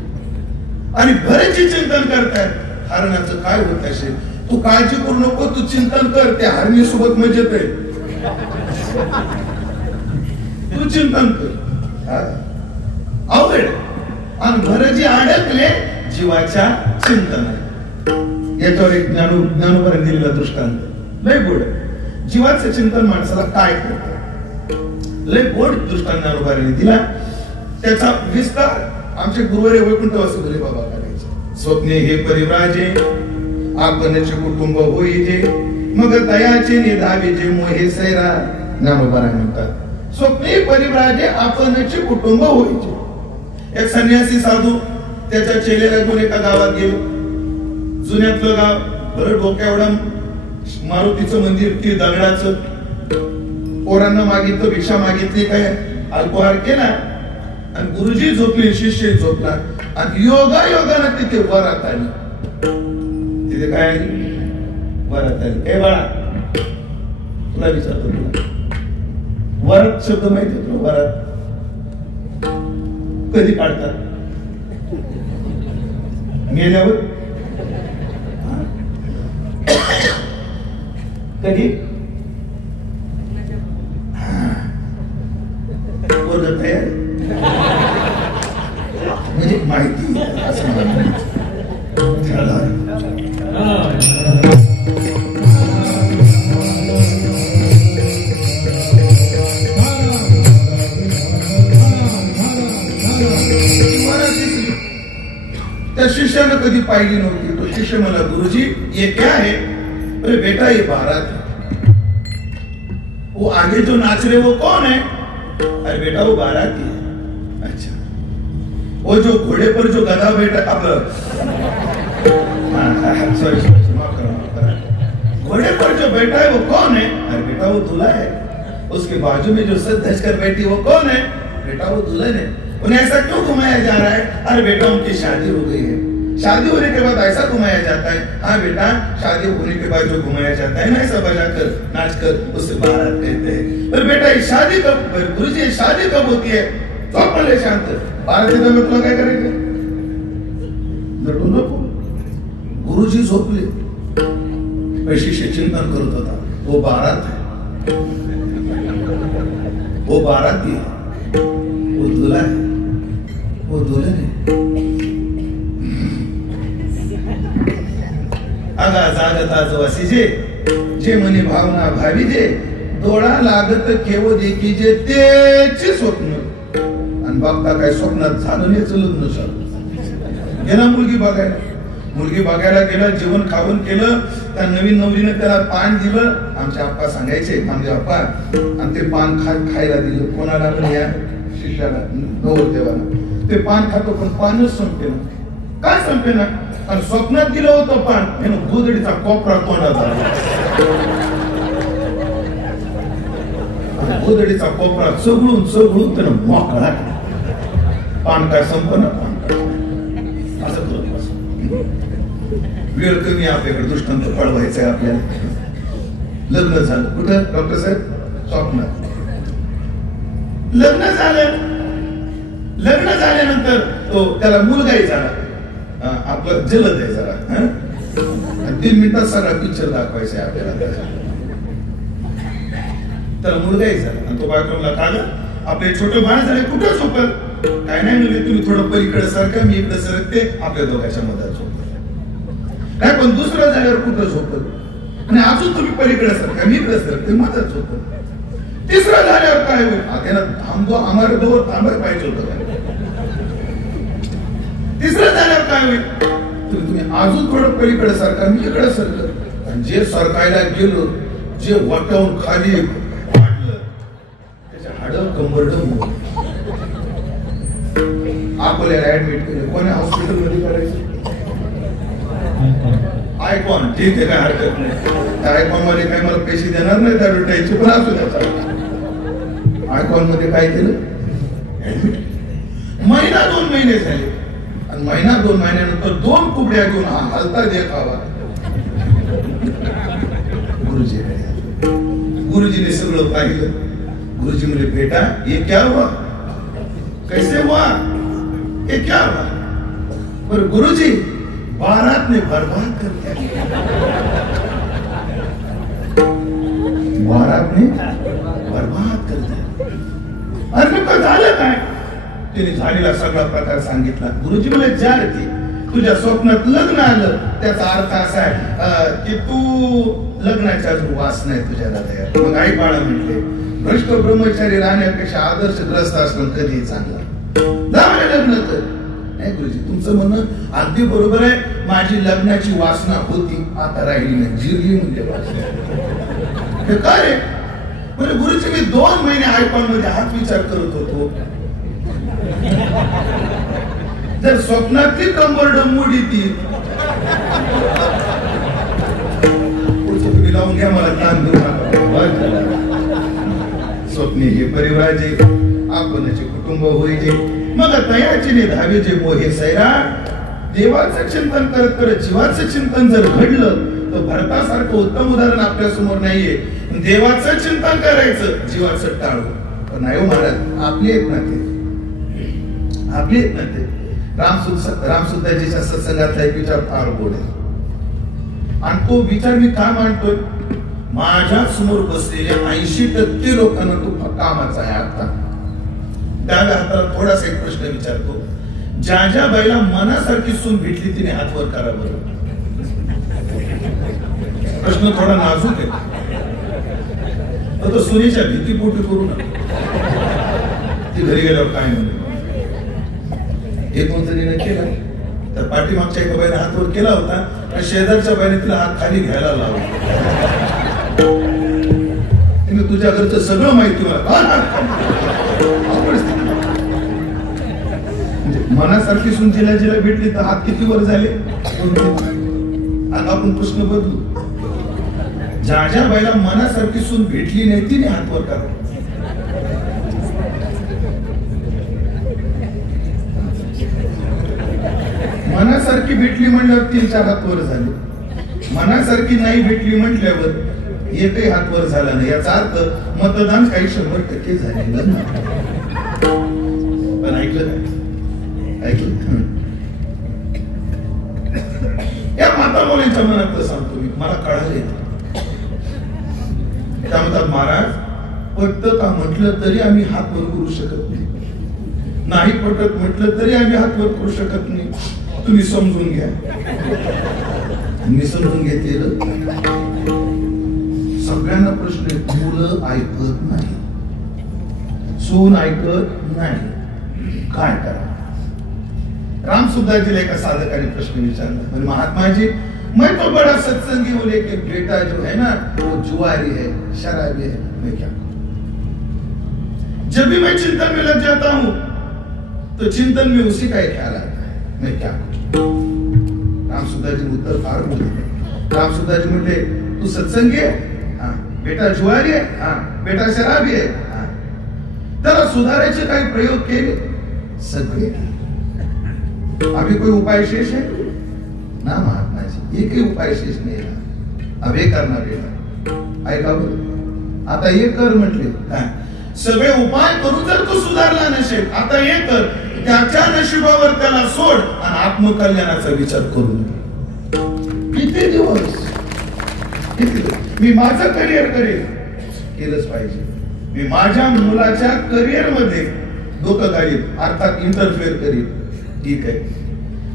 आणि भरतजी चिंतन करतायत हरणाचं काय होत असेल. तू काळजी करू नको. तू चिंतन कर. त्या हरणी सोबत मजेत आहे. तू चिंतन कर. अवघड. आणि भरतजी अडकले जीवाच्या चिंतनात. याच्यावर एक ज्ञानोबाने दिलेला दृष्टांत लय गोड. जीवाचं चिंतन माणसाला काय करतं लय गोड दृष्टांत ज्ञानोबाने दिला. त्याचा विस्तार आमचे गुरुवारी वैकुंठवासी भोले बाबा करायचे. स्वप्ने हे परिव्राजे आपणचे कुटुंब होईजे मग दयाचे निधावे जे मोहे सैरा. ज्ञानोबा म्हणतात स्वप्ने परिव्राजे आपणचे कुटुंब होईजे. एक संन्यासी साधू त्याच्या चेलेला घेऊन एका गावात गेलो. जुन्यातलं गाव. बरं डोक्या एवढं मारुतीचं मंदिर ते दगडाचं. पोरांना मागितलं भिक्षा मागितली काय अल्पहार केला आणि गुरुजी झोपले शिष्य झोपला आणि योगायोगाने तिथे वरात आली. तिथे काय आली? वरात आली. ए बाळा तुला विचारतो तुला वरात शब्द माहिती तुला? वरात कधी काढतात? मेल्यावर. कधी? तयार म्हणजे माहिती असं मला त्या शिष्यानं कधी पाहिली नव्हती. तो शिष्य मला गुरुजी ये क्या है? अरे बेटा ये बारात है. वो आगे जो नाच रहे वो कौन है? अरे बेटा वो बाराती है. अच्छा. वो जो घोड़े पर जो गधा बैठा सॉरी घोड़े पर जो बैठा है वो कौन है? अरे बेटा वो दूल्हा है. उसके बाजू में जो सज धज कर बैठी वो कौन है? बेटा वो दुल्हन है. उन्हें ऐसा क्यों घुमाया जा रहा है? अरे बेटा उनकी शादी हो गई है. शादी होने के बाद ऐसा घुमाया जाता है, हाँ बेटा शादी होने के बाद जो घुमाया जाता है ना ऐसा बजाकर नाचकर, उसे बारात कहते हैं। पर बेटा ये शादी कब, गुरुजी शादी कब होती है? तो पहले शांत, बारात में तुला काय करायचं? नटू नको. गुरुजी झोपले, शिष्य चिंतन करत होता, वो बारात है, वो बाराती है, वो दूल्हा है, वो दुल्हन है. आगा जागता जवासी जे मनी भावना भावी जे डोळा लागत केव देखी जे तेचे स्वप्न, आणि बघता काय स्वप्नात झालं नाही, लग्न झालं. गेला मुलगी बघायला गेला, जेवण खावण केलं, त्या नवीन नवरीनं त्याला पान दिलं. आमचे आप्पा सांगायचे, आमचे आप्पा, आणि ते पान खायला दिलं कोणाला पण, या शिष्याला, नवरदेवाला. ते पान खातो पण पानच संपे ना. काय संपे ना? आणि स्वप्नात दिलं होतं पान, हे गोधडीचा कोपरा तोंडात आला. गोधडीचा कोपरा चगळून त्यानं मोकळा. पान काय संपना, पान काय असं करत बस. वेळ कमी आपल्याकडे, दृष्टांत कळवायचंय आपल्याला. लग्न झालं कुठं डॉक्टर साहेब? स्वप्नात. लग्न झाल्यानंतर तो त्याला मुलगाही झाला, आपलं जलद आहे जरा, 3 मिनिटात सगळा पिक्चर दाखवायचा आहे आपल्याला. त्याला मुलगाही झाला आणि तो बाथरूमला काढला. आपले छोटे बाळ झाले, कुठं झोपल? काय नाही म्हणजे तुम्ही थोडं पलीकडे सरका, मी इकडे सरकते, आपल्या दोघांच्या मधात झोपल. काय पण दुसरं झाल्यावर कुठं झोपल? आणि अजून तुम्ही पलीकडे सरका, मी इकडे सरकते, मधात झोपल. तिसरं झाल्यावर काय होईल? त्याला आम्हाला दोघं थांबायला पाहिजे होतं. तिसरं झाल्यावर काय होईल? तुम्ही अजून थोडं पलीकडे सरका, मी इकडे सरकल. आणि जे सरकायला गेलो, जे वाटावून खाली वाटलं, त्याच्या हाडं कंबरडं आपल्याला ऍडमिट केलं. कोण्या हॉस्पिटल मध्ये करायचं? आयकॉन. ठीक आहे, काय हरकत नाही. त्या आयकॉन मध्ये काय मला पैसे देणार नाही त्या भेटायचे, पण असू द्या. आयकॉन मध्ये काय केलं? ऍडमिट. महिना 2 महिने झाले, आणि महिना 2 महिन्यानंतर 2 कुबड्या घेऊन हलता देखावा गुरुजीने सगळं पाहिलं. गुरुजी म्हणे, बेटा ये क्या हुआ, कैसे हुआ, ये क्या हुआ? पर गुरुजी बारात ने बर्बाद कर दिया. बारात ने बर्बाद कर दिया. अरे नेमकं झालं काय? तिने झालेला सगळा प्रकार सांगितला. गुरुजी म्हणे, ज्या रीती तुझ्या स्वप्नात लग्न आलं, त्याचा अर्थ असा आहे की तू लग्नाच्या अजून वास नाही तुझ्या हृदयात. मग आई बाळा म्हटले, भ्रष्ट ब्रह्मचारी राहण्यापेक्षा आदर्श ग्रस्त असणं कधीही चांगलं. लग्न कर. नाही गुरुजी, तुमचं म्हणणं अगदी बरोबर आहे. माझी लग्नाची वासना होती, आता राहिली नाही, जिरली म्हणजे वासना. काय रे? म्हणजे गुरुजी, मी 2 महिने आयकॉन मध्ये हाच विचार करत होतो, जर स्वप्नातली कंबरड मोडी ती तुम्ही लावून घ्या, मला ताण देऊ नका. स्वप्ने हे परिवाराचे, आपणाचे कुटुंब होईचे, मग तयाचे धावे जे मोहे सैरा. देवाचं चिंतन करत करत जीवाचं चिंतन जर घडलं तर भरतासारखं उत्तम उदाहरण आपल्या समोर नाहीये. देवाचं चिंतन करायचं, जीवाचं टाळू. पण नाही महाराज, आपले एक नाते, आपले एक नाते. रामसुद्धाजीच्या सत्संगातला एक विचार फार गोड आहे, आणि तो विचार मी का मांडतोय? माझ्या समोर बसलेल्या 80% लोकांना तो कामाचा आहे. आता डाव्या हाताला थोडासा एक प्रश्न विचारतो, ज्या ज्या बाईला मनासारखी सून भेटली तिने हात वर करा बरोबर. प्रश्न थोडा नाजूक आहे, तो सुनेच्या भीतीपोटी करू नका. ती घरी गेल्यावर काय म्हणते, हे कोणतरी केलं तर पाठीमागच्या एका बाईने हात वर केला होता, आणि शेजारच्या बाईने तिला हात खाली घ्यायला लावला. तिने तुझ्या घरचं सगळं माहिती मला. मनासारखी सून जिला जिला भेटली तर हात किती वर झाले? आता आपण प्रश्न बदलू, ज्या ज्या बाईला मनासारखी सून भेटली नाही तिने हात वर करा. मनासारखी मनासारखी भेटली म्हणल्यावर 3-4 हात वर झाले, मनासारखी नाही भेटली म्हटल्यावर एकही हात वर झाला नाही. याचा अर्थ मतदान काही 100% झालेलं नाही. पण ऐकलं काय? ऐकलं? या माता मुलींच्या मनातलं सांगतो मी, मला कळाले. त्या म्हणतात महाराज पटत का म्हटलं तरी आम्ही हात वर करू शकत नाही पटत म्हटलं तरी आम्ही हात वर करू शकत नाही. तुम्ही समजून घ्या. मी समजून घेतलेलं. सगळ्यांना प्रश्न, मुलं ऐकत नाही, सून ऐकत नाही, काय करा? रामसुद्धाजीला एका साधकाने प्रश्न विचारला, म्हणजे महात्मा जी मैं तो बड़ा सत्संगी हूं लेकिन बेटा जो है ना वो जुआरी है, शराबी है, मैं क्या करूं? जब भी मैं चिंतन में लग जाता हूं तो चिंतन में उसी का ही ख्याल आता है, मैं क्या करूं? रामसुद्धाजी उत्तर फार बोलले. रामसुद्धाजी म्हणले तू सत्संगी आहे, हाँ. बेटा जुआरी आहे, हाँ. बेटा शराबी आहे, हाँ. त्याला सुधारायचे काही प्रयोग केले सगळे. अभी कोई उपाय शेष है ना महात्मा जी? एकही उपाय शेष नाही. अब हे करणार बेटा, ऐका बरं, आता हे कर म्हटले. सगळे उपाय करून जर तू सुधारला नसेल, आता हे कर, त्याच्या नशिबावर त्याला सोड आणि आत्मकल्याणाचा विचार करू. किती दिवस मी माझं करिअर करेल, केलंच पाहिजे. मी माझ्या मुलाच्या करिअर मध्ये डोकं घालील, अर्थात इंटरफेअर करील, ठीक आहे,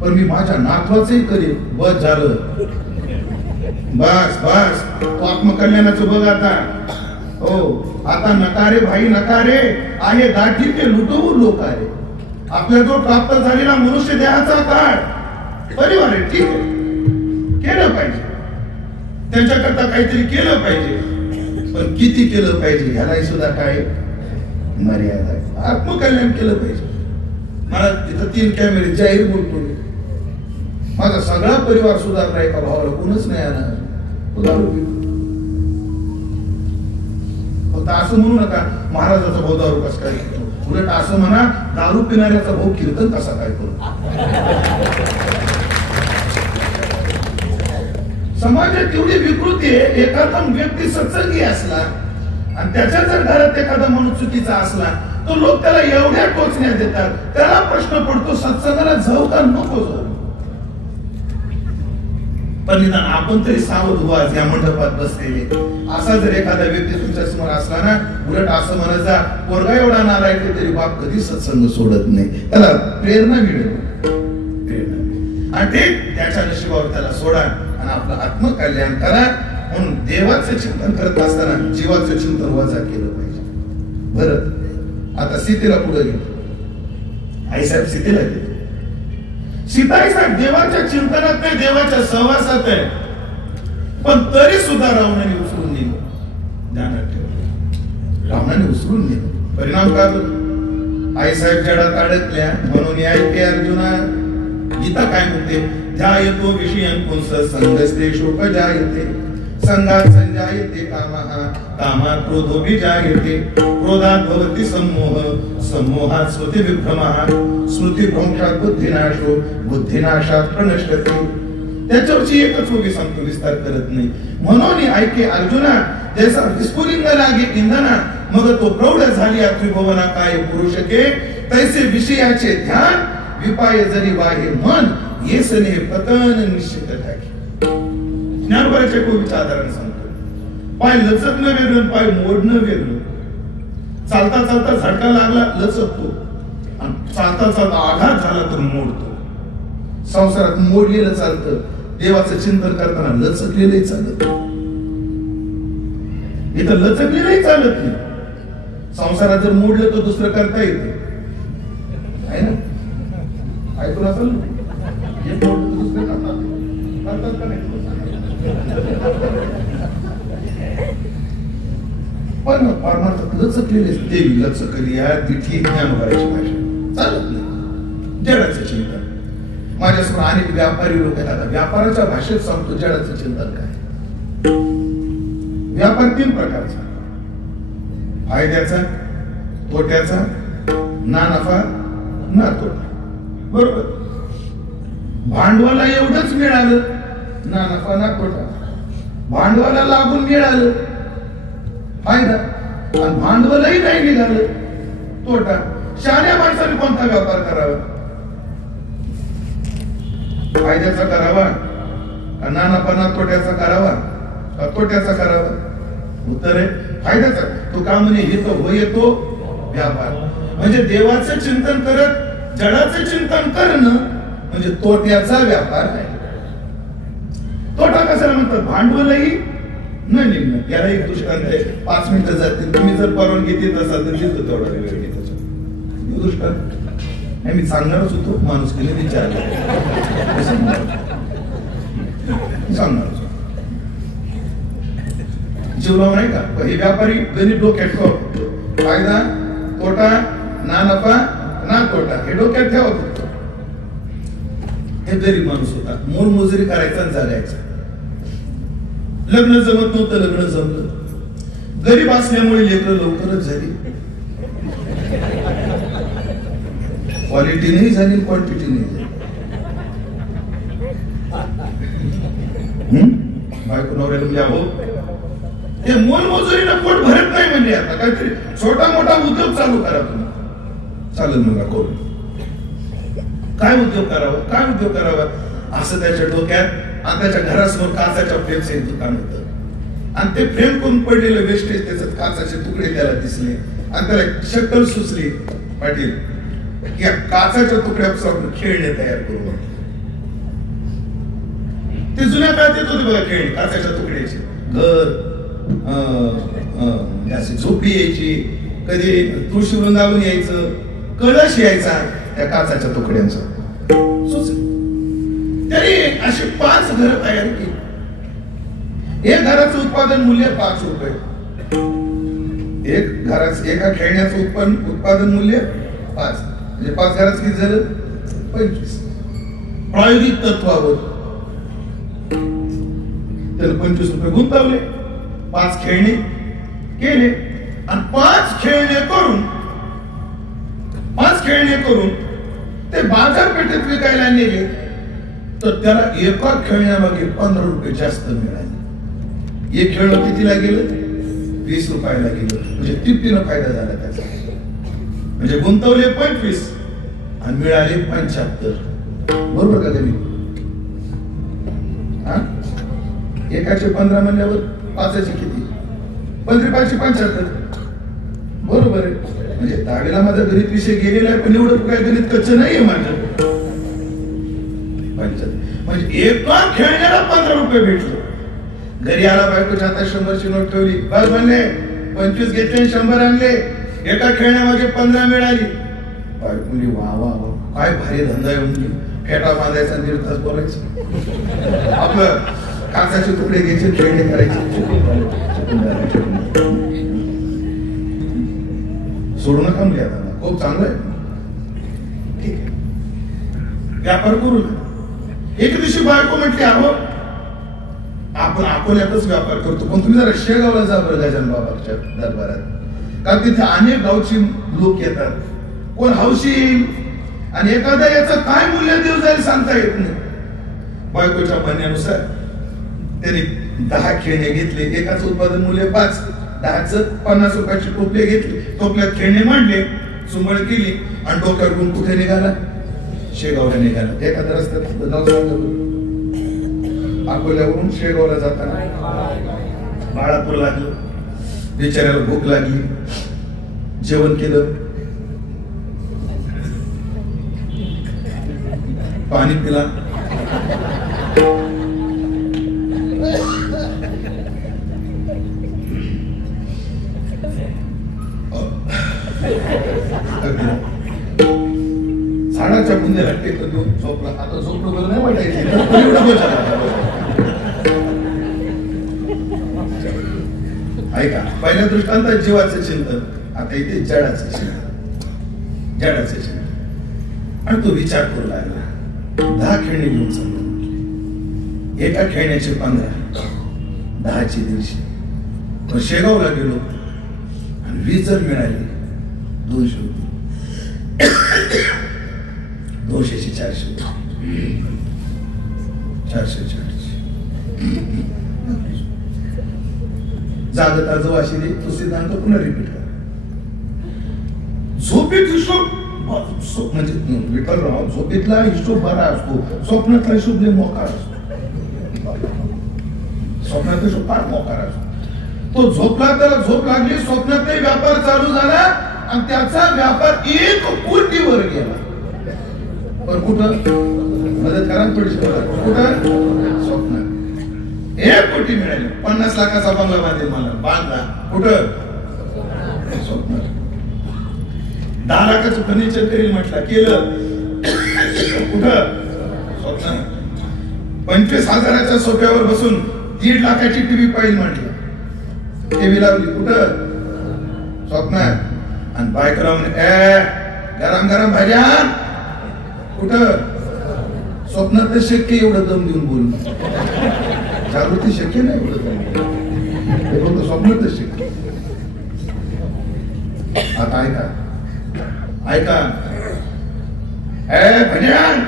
पण मी माझ्या नातवाचंही करेल. बस झालं, बस बस. तो आत्मकल्याणाचं बघ आता. हो, आता नकारे भाई नकारे आहे गाठी ते लुटवून लोकारे. आपल्याजवळ प्राप्त झालेला मनुष्य देहाचा काळ परिवार आहे, ठीक आहे, केलं पाहिजे, त्यांच्याकरता काहीतरी केलं पाहिजे, पण किती केलं पाहिजे ह्यालाही सुद्धा काय मर्यादा आहे. आत्मकल्याण केलं पाहिजे. मला तिथं 3 कॅमेरे जाहीर बोलतो, माझा सगळा परिवार सुधारला, एका भावाला कोणच नाही आला, फक्त असं म्हणू नका महाराजाचा भाऊ दारू कसा काय घेतो, उलट असं म्हणा दारू पिणाऱ्याचा भाऊ कीर्तन कसा काय करू. समाजात एवढी विकृती आहे. एखादा व्यक्ती सत्संगी असला आणि त्याच्या जर घरात एखादा माणूस चुकीचा असला, तो लोक त्याला एवढ्या टोचण्या देतात, त्याला प्रश्न पडतो सत्संगाला जाऊ का नको जाऊ. पण निदान आपण तरी सावध व्हा. या मंडपात बसलेले असा जर एखादा व्यक्ती तुमच्या समोर असला ना, उलट असं म्हणत जा, पोरगा एवढा नालायक तरी बाप कधी सत्संग सोडत नाही, त्याला प्रेरणा मिळेल. आणि ते त्याच्या नशिबावर त्याला सोडा आणि आपलं आत्मकल्याण करा. म्हणून देवाचं चिंतन करत असताना जीवाचं चिंतन वजा केलं पाहिजे. बरं, आता सीतेला पुढे घेतो. आईसाहेब सीतेला घेतो. सीताई साहेब देवाच्या चिंतनात नाही, देवाच्या सहवासात आहे, पण तरी सुद्धा रावणाने उचलून नेलं. ध्यानात ठेवा, रावणाने उचलून नेलं. परिणाम काय होतो? आईसाहेब जडात अडकल्या. म्हणून ऐके अर्जुना, गीता काय म्हणते? ध्यायतो विषयं पुंस संगस्ते शोकजायते, संगात संजायते कामः, कामात् क्रोधो विजायते, क्रोधात् भवति सम्मोह, सम्मोहात् स्मृति विभ्रमः, स्मृति भ्रंशात् बुद्धिनाशो, बुद्धिनाशात् प्रणश्यते. त्याच्यावरची एकच उभी सांगतो, विस्तार करत नाही. म्हणून ऐके अर्जुना, जैसा विस्फुलिंग लागे इंधना, मग तो प्रौढ झाली त्रिभुवना काय पुरुष के, तैसे विषयाचे ध्यान विपाय जरी वाहे मन, येसने पतन निश्चित ठाकी. ज्ञानोबाच्या कोणीचं आधारण सांगतो. पाय लचकणं वेगळं, पाय मोडणं वेगळं. चालता चालता झटका लागला लचकतो, आणि चालता चालता आघात झाला तर मोडतो. संसारात मोडलेलं चालतं, देवाचं चिंतन करताना लचकलेलंही चालत. इथं लचकलेलंही चालत नाही. संसारात जर मोडलं तर दुसरं करता येतं, आहे ना? ऐकून असेल ना, हे मोडलं तर दुसरं करतात का नाही? पण परमार्थ लचकलेले देवी लचकली या तिथे ज्ञानोबाची भाषा चालत नाही. जडाचं चिंतन. माझ्यासमोर अनेक व्यापारी लोक आहेत. व्यापाराच्या भाषेत सांगतो जडाचं चिंतन काय. व्यापार 3 प्रकारचा: फायद्याचा, तोट्याचा, ना नफा ना तोटा. बरोबर. भांडवला एवढंच मिळालं ना नफा ना तोटा, भांडवला लागून मिळालं फायदा आणि भांडवलही नाही निघालं तोटा. शहाण्या माणसाने कोणता व्यापार करावा? फायद्याचा करावा का ना नफा ना तोट्याचा करावा का तोट्याचा करावा? उत्तर आहे फायद्याचा. तो का म्हणे हे तो हो येतो व्यापार. म्हणजे देवाचं चिंतन करत जडाचं चिंतन करणं म्हणजे तोट्याचा व्यापार आहे. तोटा कशाला म्हणतात? भांडवलही न निघणं. याला एक दृष्टांत आहे. 5 मिनिटं जातील. तुम्ही जर परवानगी देत असाल तर देतो तेवढा वेळ घेत. दृष्टांत नाही मी सांगणारच होतो. माणूस केले विचारला सांगणार जीवलाव नाही का? हे व्यापारी गणित डोक्यात ठेव. फायदा तोटा ना नफा ना तोटा हे डोक्यात ठेवत. हे गरीब माणूस होता. मोलमजुरी करायचा आणि जगायचा. लग्न जमत नव्हतं, लग्न जमलं. गरीब असल्यामुळे लेकरं लवकरच झाली. क्वालिटी नाही झाली, क्वांटिटी नाही झाली. बायको नवऱ्याला म्हणजे अहो ते मोलमजुरीनं पोट भरत नाही म्हणजे आता काहीतरी छोटा मोठा उद्योग चालू करा तुम्ही. चालेल मला करून. काय उद्योग करावा, काय उद्योग करावा असं त्याच्या डोक्यात. आणि त्याच्या घरासमोर काचाच्या फ्रेमचं एक दुकान होतं आणि ते फ्रेम करून पडलेलं वेस्टेज त्याच्यात काचाचे तुकडे त्याला दिसले आणि त्याला शक्कल सुचली पाटील या काचाच्या तुकड्यापासून आपण खेळणे तयार करू. ते जुन्या काळात येत होते बघा खेळणे काचाच्या तुकड्याचे. घर अशी झोपडी यायची, कधी तुळशी वृंदावन यायचं, कळश यायचा त्या काचाच्या तुकड्यांचा. तरी अशी 5 घरं तयार केली. एक घराचं उत्पादन मूल्य 5 रुपये. एक घराचं एका खेळण्याचं उत्पादन मूल्य 5 म्हणजे 5 घराचं किती झालं? 25. प्रायोगिक तत्वावर त्याला 25 रुपये गुंतवले. 5 खेळणे केले आणि 5 खेळणे करून ते बाजारपेठेत विकायला नेले तर त्याला एका खेळण्यामागे 15 रुपये जास्त मिळाले. एक खेळणं कितीला गेलं? 20 रुपयाला गेलं. म्हणजे तिप्पटीनं फायदा झाला त्याचा. म्हणजे गुंतवले 25 आणि मिळाले 75. बरोबर का तुम्ही? एकाचे 15 म्हणल्यावर 5चे किती? 15 75. बरोबर आहे. म्हणजे दहावीला माझा गणित विषय गेलेला आहे पण एवढं काय गणित कच्चं नाहीये माझं. म्हणजे एका खेळण्याला 15 रुपये भेटले. घरी आला बायकोच्या हातात 100ची नोट ठेवली. बस म्हणले 25 घेतले 100 आणले. एका खेळण्यामागे 15 मिळाली. बायको म्हणली वा वा वा काय भारी धंदा आहे. म्हणजे फेटा बांधायचा 1.5 तास बोलायचं. आपलं काचाचे तुकडे घ्यायचे खेळणे करायचे. सोडू नका म्हणजे आता खूप चांगलं आहे. ठीक आहे व्यापार करू. एक दिवशी बायको म्हटली अहो आपण अकोल्यातच व्यापार करतो पण तुम्ही जरा शेगावला जा बरं गजानन बाबाच्या दरबारात. कारण तिथे अनेक गावची लोक येतात. कोण हौशी आणि एखाद्या याचं काय मूल्य देऊ जाईल सांगता येत नाही. बायकोच्या म्हणण्यानुसार त्यांनी 10 खेळणे घेतले. एकाच उत्पादन मूल्य 5. 10चं 50 रुपयाची टोपले घेतली. टोपल्यात खेळणे मांडले, सुंबळ केली आणि डोक्यावर घेऊन कुठे निघाला? शेगावला निघाला. एखाद्या रस्त्यात नाव सांगतो अकोल्यावरून शेगावला जाताना बाळापूर लागलं. बिचाऱ्याला भूक लागली. जेवण केलं, पाणी पिला. झाडाच्या बुंद्याला टेकत घेऊन झोपला. आता झोपलं बरं नाही वाटायचं. ऐका पहिल्या दृष्टांतात जीवाचं चिंतन, आता इथे जडाचं चिंतन. जडाचं चिंतन. आणि तो विचार करू लागला. 10 खेळणे घेऊन समजा. एका खेळण्याचे 15, 10चे 150. शेगावला गेलो आणि 20 जर मिळाले 200 होते. 200चे 400. 440 जागता जो अशी तो सिद्धांत पुन्हा रिपीट करा. झोपेत हिशोब म्हणजे विठ्ठलराव झोपेतला हिशोब बरा असतो, स्वप्नातला हिशोब लय मोकार असतो. स्वप्नातला हिशोब फार मोकार असतो. तो झोपला, त्याला झोप लागली, स्वप्नातही व्यापार चालू झाला आणि त्याचा व्यापार 1 कोटीवर गेला. पण कुठं मदत करा थोडीशी, कुठं स्वप्नात 1 कोटी मिळाले, 50 लाखाचा बंगला बांधेल मला, बांधला कुठं स्वप्नात. 10 लाखाचं फर्निचर करेल म्हटलं, केलं कुठं स्वप्नात. 25,000च्या सोफ्यावर बसून 1.5 लाखाची टीव्ही पाहिजे म्हटलं, टीव्ही लावली कुठं स्वप्नात. आणि बायक राहून गरम गरम भाज्या कुठं स्वप्नात. तर शक्य एवढं दम देऊन बोलणं, जागृती शक्य नाही एवढं, फक्त स्वप्नातच शक्य. आता ऐका ऐका, भजी आण.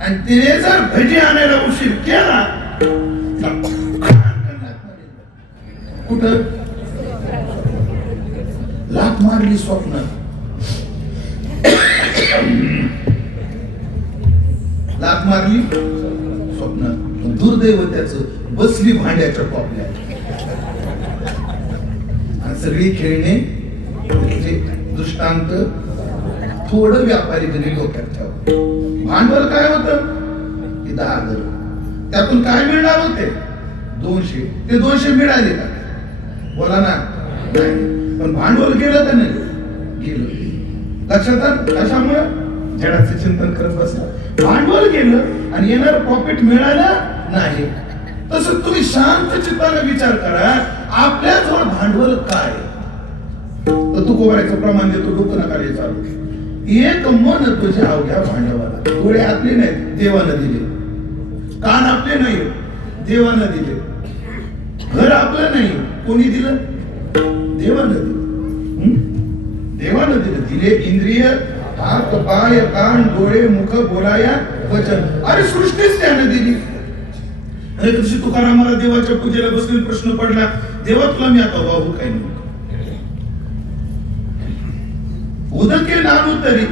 आणि तिने जर भजी आणायला उशीर केला कुठं लाथ मारली स्वप्नात. लाथ मारली स्वप्नात. दुर्दैव त्याच बसली भांड्याच्या टोपल्यात. आणि सगळी खेळणे दृष्टांत थोडं व्यापारी जरी डोक्यात ठेवा. भांडवल काय होतं की 10,000, त्यातून काय मिळणार होते 200. ते 200 मिळाले का बोला ना, नाही. पण भांडवल गेलं का नाही, गेलं. लक्षात आलं. कशामुळे जडाचं चिंतन करत बसला, भांडवल गेलं आणि येणार प्रॉफिट मिळालं नाही. तसं तुम्ही शांत चित्ताने विचार करा, आपल्या जवळ भांडवल काय. तर तू कोबरायचं प्रमाण देतो, डोकं नका चालू. 1 मन तुझ्या अवघ्या भांडवला. डोळे आपले नाहीत, देवानं दिले. कान आपले नाही, देवानं दिले. घर आपलं नाही, कोणी दिलं, देवानं दिलं. देवानं दिलं. दिले इंद्रिय, हात पाय कान डोळे मुख बोलाया वचन. अरे सृष्टीच त्यानं दिली. अरे तुझी तुकारामाला देवाच्या पूजेला बसलेला प्रश्न पडला, देवा तुला मी आता वाहू काय नाही. उदके नानू तरी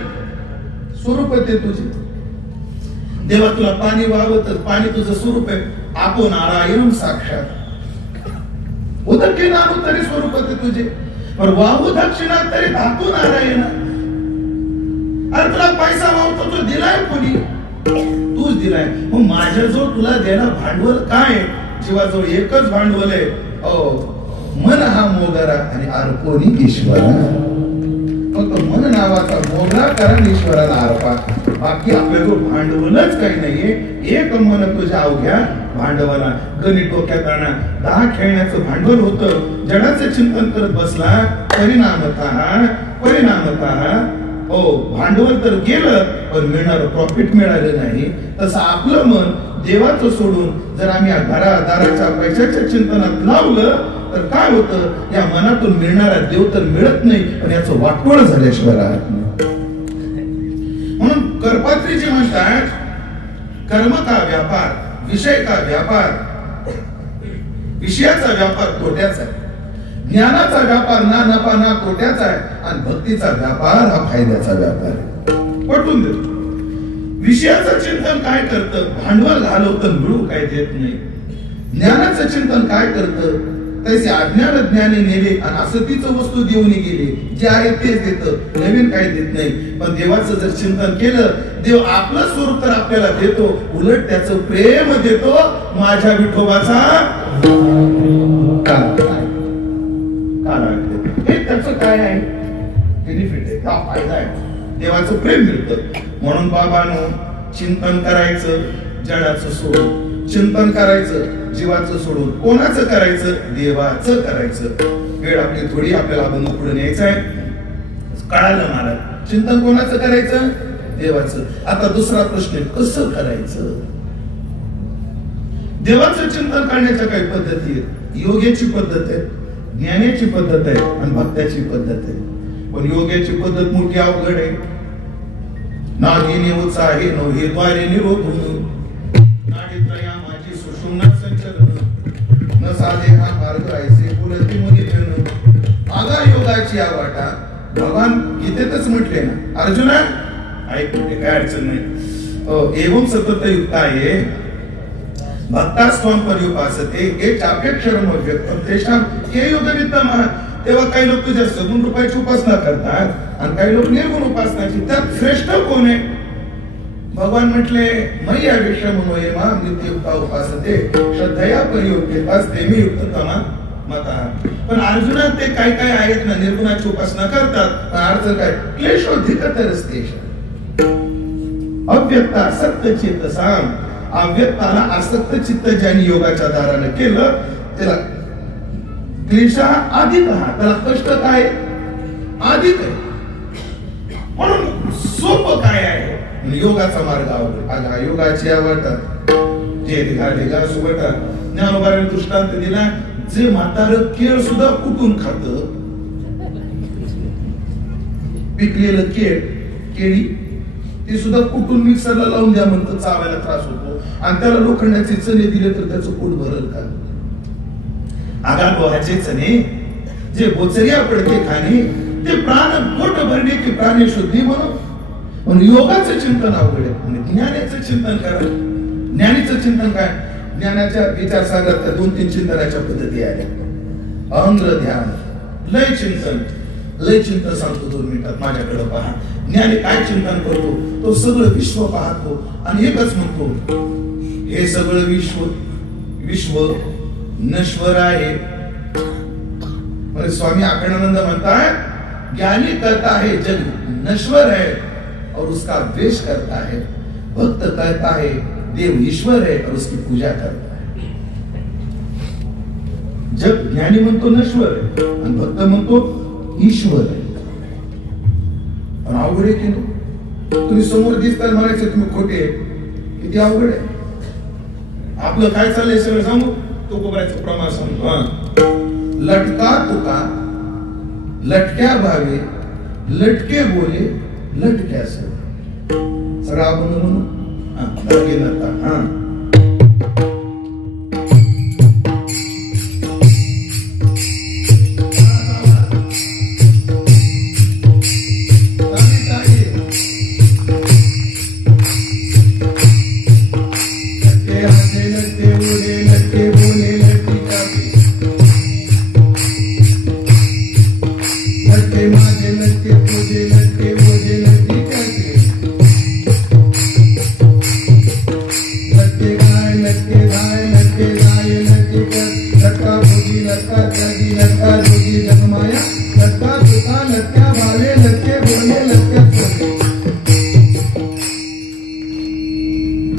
स्वरूप ते तुझे. देवा तुला पाणी वाहवत, पाणी तुझं स्वरूप आहे. आपो नारायण साक्षात. उदके नानू तरी स्वरूप ते तुझे, पण वाहू दक्षिणा तरी धातू नारायण. अरे तुला पैसा वाहतो तो दिलाय कोणी, तूच दिलाय. मग माझ्याजवळ तुला देणं भांडवल काय. जीवाजवळ एकच भांडवल आहे, मन हा मोगरा आणि अर्पोनी ईश्वरा. फक्त मन नावाचा मोगरा करा, ईश्वराला अर्पा. बाकी आपल्याजवळ भांडवलच काही नाहीये. 1 मन तुझ्या अवघ्या भांडवला. गणित डोक्यात आणा. 10 खेळण्याचं भांडवल होतं, जडाचं चिंतन करत बसला. परिणामतः हो भांडवल तर गेलं, पण मिळणारं प्रॉफिट मिळालं नाही. तसं आपलं मन देवाचं सोडून जर आम्ही घरादाराच्या पैशाच्या चिंतनात लावलं तर काय होतं, या मनातून मिळणारा देव तर मिळत नाही, पण याचं वाटोळ झाल्याशिवाय राहत नाही. म्हणून करपात्रीजी म्हणतात, कर्म का व्यापार, विषय का व्यापार. विषयाचा व्यापार तोट्याचा आहे, ज्ञानाचा व्यापार ना नफा ना तोट्याचा आहे, आणि भक्तीचा व्यापार हा फायद्याचा व्यापार आहे. पटवून देतो. विषयाचं चिंतन काय करतं, भांडवल घालवतं, मिळू काय देत नाही. ज्ञानाचं चिंतन काय करतं, तसे अज्ञान ज्ञानी नेले आणि असतीचं वस्तू देऊन गेले. जे आहे तेच देतं, नवीन काही देत नाही. पण देवाचं जर चिंतन केलं, देव आपलं स्वरूप तर आपल्याला देतो, उलट त्याचं प्रेम देतो. माझ्या विठोबाचा हे त्याचं काय आहे, बेनिफिट आहे, का फायदा आहे, देवाचं प्रेम मिळतं. म्हणून बाबांनो, चिंतन करायचं, जडाचं सोडून. चिंतन करायचं, जीवाचं सोडून. कोणाचं करायचं, देवाचं करायचं. वेळ आपली थोडी, आपल्याला बंद पुढे न्यायचं आहे. कळालं मला. चिंतन कोणाचं करायचं, देवाचं. आता दुसरा प्रश्न, कसं करायचं. देवाचं चिंतन करण्याच्या काही पद्धती आहेत. योग्याची पद्धत आहे, ज्ञानाची पद्धत आहे, आणि भक्ताची पद्धत आहे. पण योग्याची पद्धत मोठी अवघड आहे. नागिनी उत्साही नो हे द्वारे निरोध नाडी चिंतया माझी सुषुम्ना संचलन न साधे हा मार्ग ऐसे बोलती मुनी जन आगा योगाची वाटा भगवान गीतेतच म्हटले ना अर्जुना ऐक कुठे काय अडचण नाही एवं सतत युक्ताये भक्तास्त्वं पर्युपासते ये चाप्यक्षरम अव्यक्तम तेषां के योगवित्तमः तेव्हा काही लोक तुझ्या सगुण रूपाची उपासना करतात आणि काही लोक निर्गुण उपासनाची त्यात श्रेष्ठ कोण आहे भगवान म्हटले मयि आवेश्य मनोये मां नित्ययुक्ता उपासते श्रद्धया परियोग्यतास तेमी युक्ततमा मता पण अर्जुना ते काय काय आहेत ना निर्गुणाची उपासना करतात अर्थ काय क्लेशोधिकतरस्तेष अव्यक्ता सत्य चेतसाम अव्यक्ताला आसक्त चित्त ज्यांनी योगाच्या दाराने केलं त्याला क्लेशा अधिक त्याला कष्ट काय अधिक म्हणून सोपं काय आहे योगाचा मार्ग आवडला योगाची आवडतात जे ढिगा सुबटा ज्ञानोबाराने दृष्टांत दिला जे म्हातार केळ सुद्धा कुटून खात पिकलेलं केळी ते सुद्धा कुटून मिक्सरला लावून द्या म्हणतं चावायला त्रास होतो आणि त्याला लोखंडाचे चणे दिले तर त्याचं पोट भरल का आगा लोहाचे चणे जे बोचरिया पडते खाणे ते प्राण पोट भरणे की प्राणी शुद्धी म्हणून योगाचं चिंतन अवघड आहे ज्ञानाचं चिंतन करा ज्ञानीचं चिंतन काय ज्ञानाच्या विचारसागरात 2-3 चिंतनाच्या पद्धती आहेत अहंग्र ध्यान लय चिंतन सांगतो 2 मिनिटात माझ्याकडे पहा ज्ञानी काय चिंतन करतो तो सगळं विश्व पाहतो आणि एकच म्हणतो हे सगळं विश्व नश्वर आहे स्वामी अखंडानंद म्हणतात ज्ञानी कहता है जग नश्वर है और उसका द्वेष करता है भक्त कहता है देव ईश्वर है और उसकी पूजा करता है जग ज्ञानी म्हणतो नश्वर आहे आणि भक्त म्हणतो ईश्वर आहे अवघड आहे की तुम्ही समोर दिसताना म्हणायचं तुम्ही खोटे किती अवघड आहे आपलं काय चाललंय सगळं सांगू तो कोबऱ्याचं प्रमाण सांगतो लटका तुका लटक्या भावे लटके बोले लटक्या सगळं आपण म्हणू